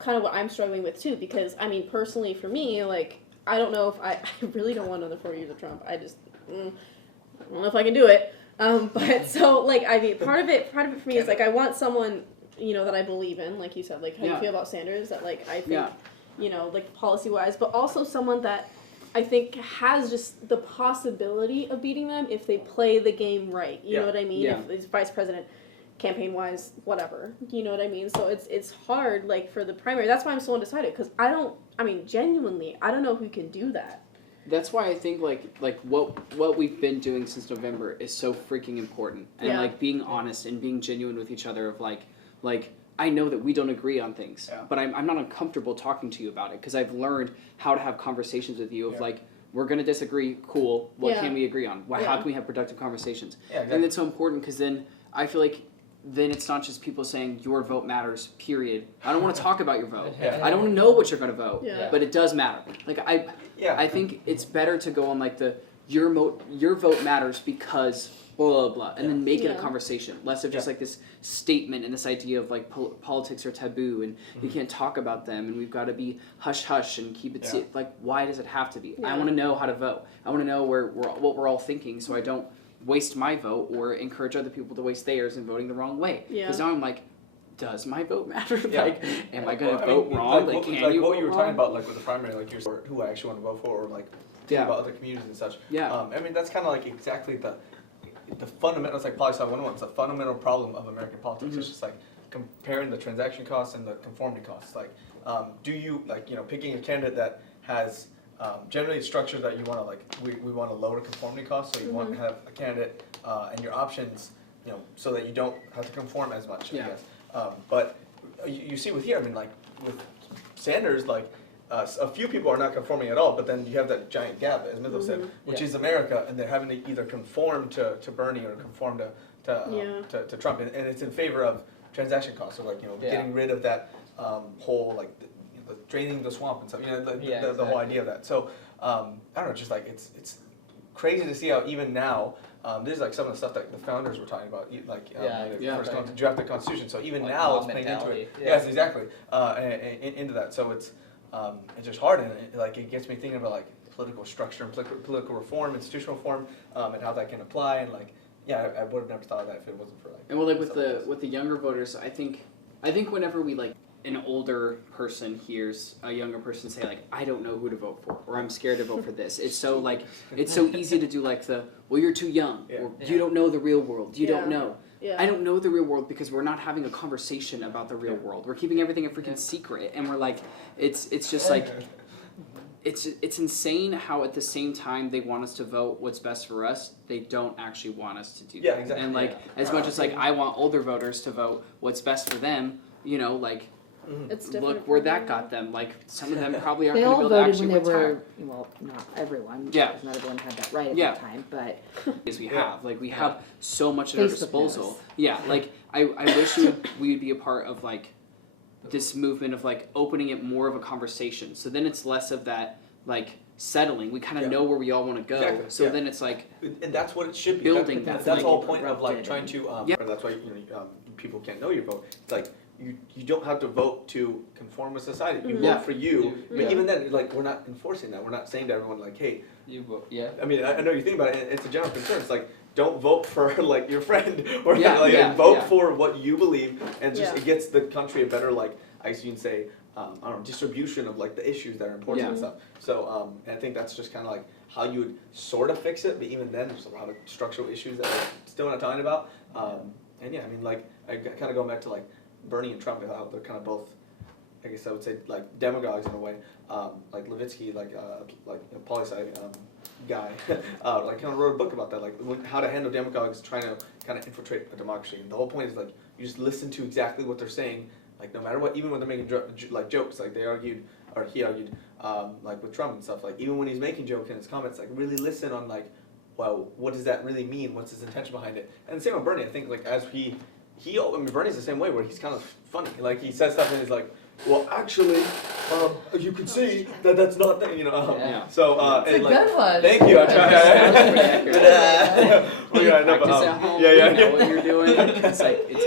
kind of what I'm struggling with too, because I mean, personally for me, like, I don't know if I really don't want another 4 years of Trump. I just, I don't know if I can do it. But so like, I mean, part of it for me is like, I want someone, that I believe in, like you said, like how you feel about Sanders, that like, I think, like policy-wise, but also someone that I think has just the possibility of beating them if they play the game right. You know what I mean? Yeah. If it's vice president, campaign-wise, whatever. You know what I mean? So it's hard, like, for the primary. That's why I'm so undecided, because genuinely, I don't know who can do that. That's why I think like what we've been doing since November is so freaking important, and like being honest and being genuine with each other of like I know that we don't agree on things, but I'm not uncomfortable talking to you about it, because I've learned how to have conversations with you of like, we're going to disagree, cool, what can we agree on? How can we have productive conversations? And that's so important, because then I feel like then it's not just people saying your vote matters, period. I don't want to talk about your vote. I don't know what you're going to vote, but it does matter. Like I think it's better to go on like your vote matters because blah blah blah, and then make it a conversation, less of just like this statement and this idea of like politics are taboo and you can't talk about them and we've got to be hush hush and keep it like, why does it have to be? I want to know how to vote. I want to know what we're all thinking, so I don't waste my vote or encourage other people to waste theirs and voting the wrong way. Because now I'm like, does my vote matter? Like, am I going to vote wrong? Like, what you were talking about, like with the primary, like you're who I actually want to vote for, or like about other communities and such. I mean, that's kind of like exactly the fundamental. It's like poli sci 101. It's a fundamental problem of American politics. It's just like comparing the transaction costs and the conformity costs. Like, do you picking a candidate that has generally structure that you want to like, we want to lower conformity costs, so you want to have a candidate and your options, so that you don't have to conform as much, I guess. But you see with here, I mean, like with Sanders, like, a few people are not conforming at all, but then you have that giant gap, as Mithil said, which is America, and they're having to either conform to Bernie or conform to Trump, and it's in favor of transaction costs, so like, you know, getting rid of that whole, like, draining the swamp and stuff, you know, the whole idea of that. So, I don't know, just like, it's crazy to see how even now, this is like some of the stuff that the founders were talking about, like when they first draft the Constitution. So even like now it's playing into it. Yes, exactly. Into that. So it's just hard, and it gets me thinking about like political structure and political reform, institutional reform, and how that can apply. And like, I would have never thought of that if it wasn't for like. And well, like with the younger voters, I think whenever we like. An older person hears a younger person say like, I don't know who to vote for, or I'm scared to vote for this. It's so easy to do like well, you're too young, or you don't know the real world, you don't know. I don't know the real world because we're not having a conversation about the real world. We're keeping everything a freaking secret, and we're like, it's just like, it's insane how at the same time they want us to vote what's best for us, they don't actually want us to do that. Exactly. And like, as much as like I want older voters to vote what's best for them, you know, like. It's Look where that got them. Like some of them probably aren't going to be able to actually retire. Well, not everyone. Yeah. Because not everyone had that right at that time, but. As we have, like we have so much at our disposal. Yeah, like I wish we would be a part of like this movement of like opening it more of a conversation. So then it's less of that like settling. We kind of know where we all want to go. Exactly. So then it's like. And that's what it should be. Building that's the whole point of like trying to. Or that's why people can't know your vote. It's like. You don't have to vote to conform with society. You vote for you. But even then, like, we're not enforcing that. We're not saying to everyone, like, hey. You vote, I mean, I know you think about it. It's a general concern. It's like, don't vote for, like, your friend. Or, vote for what you believe. And just it gets the country a better, like, I guess you can say, I don't know, distribution of, like, the issues that are important and stuff. So, and I think that's just kind of, like, how you would sort of fix it. But even then, there's a lot of structural issues that we're still not talking about. And, I mean, like, I kind of go back to, like, Bernie and Trump, how they're kind of both, I guess I would say, like demagogues in a way. Like Levitsky, like a poli-sci guy, like kind of wrote a book about that, like how to handle demagogues trying to kind of infiltrate a democracy. And the whole point is like you just listen to exactly what they're saying, like no matter what, even when they're making like jokes, like he argued, like with Trump and stuff. Like even when he's making jokes in his comments, like really listen on like, well, what does that really mean? What's his intention behind it? And the same with Bernie. I think like as I mean, Bernie's the same way, where he's kind of funny. Like, he says stuff and he's like, well, actually, you can see that that's not that, you know. So, it's a good one. Thank you. I tried. Practice at home, you know what you're doing. It's like, it's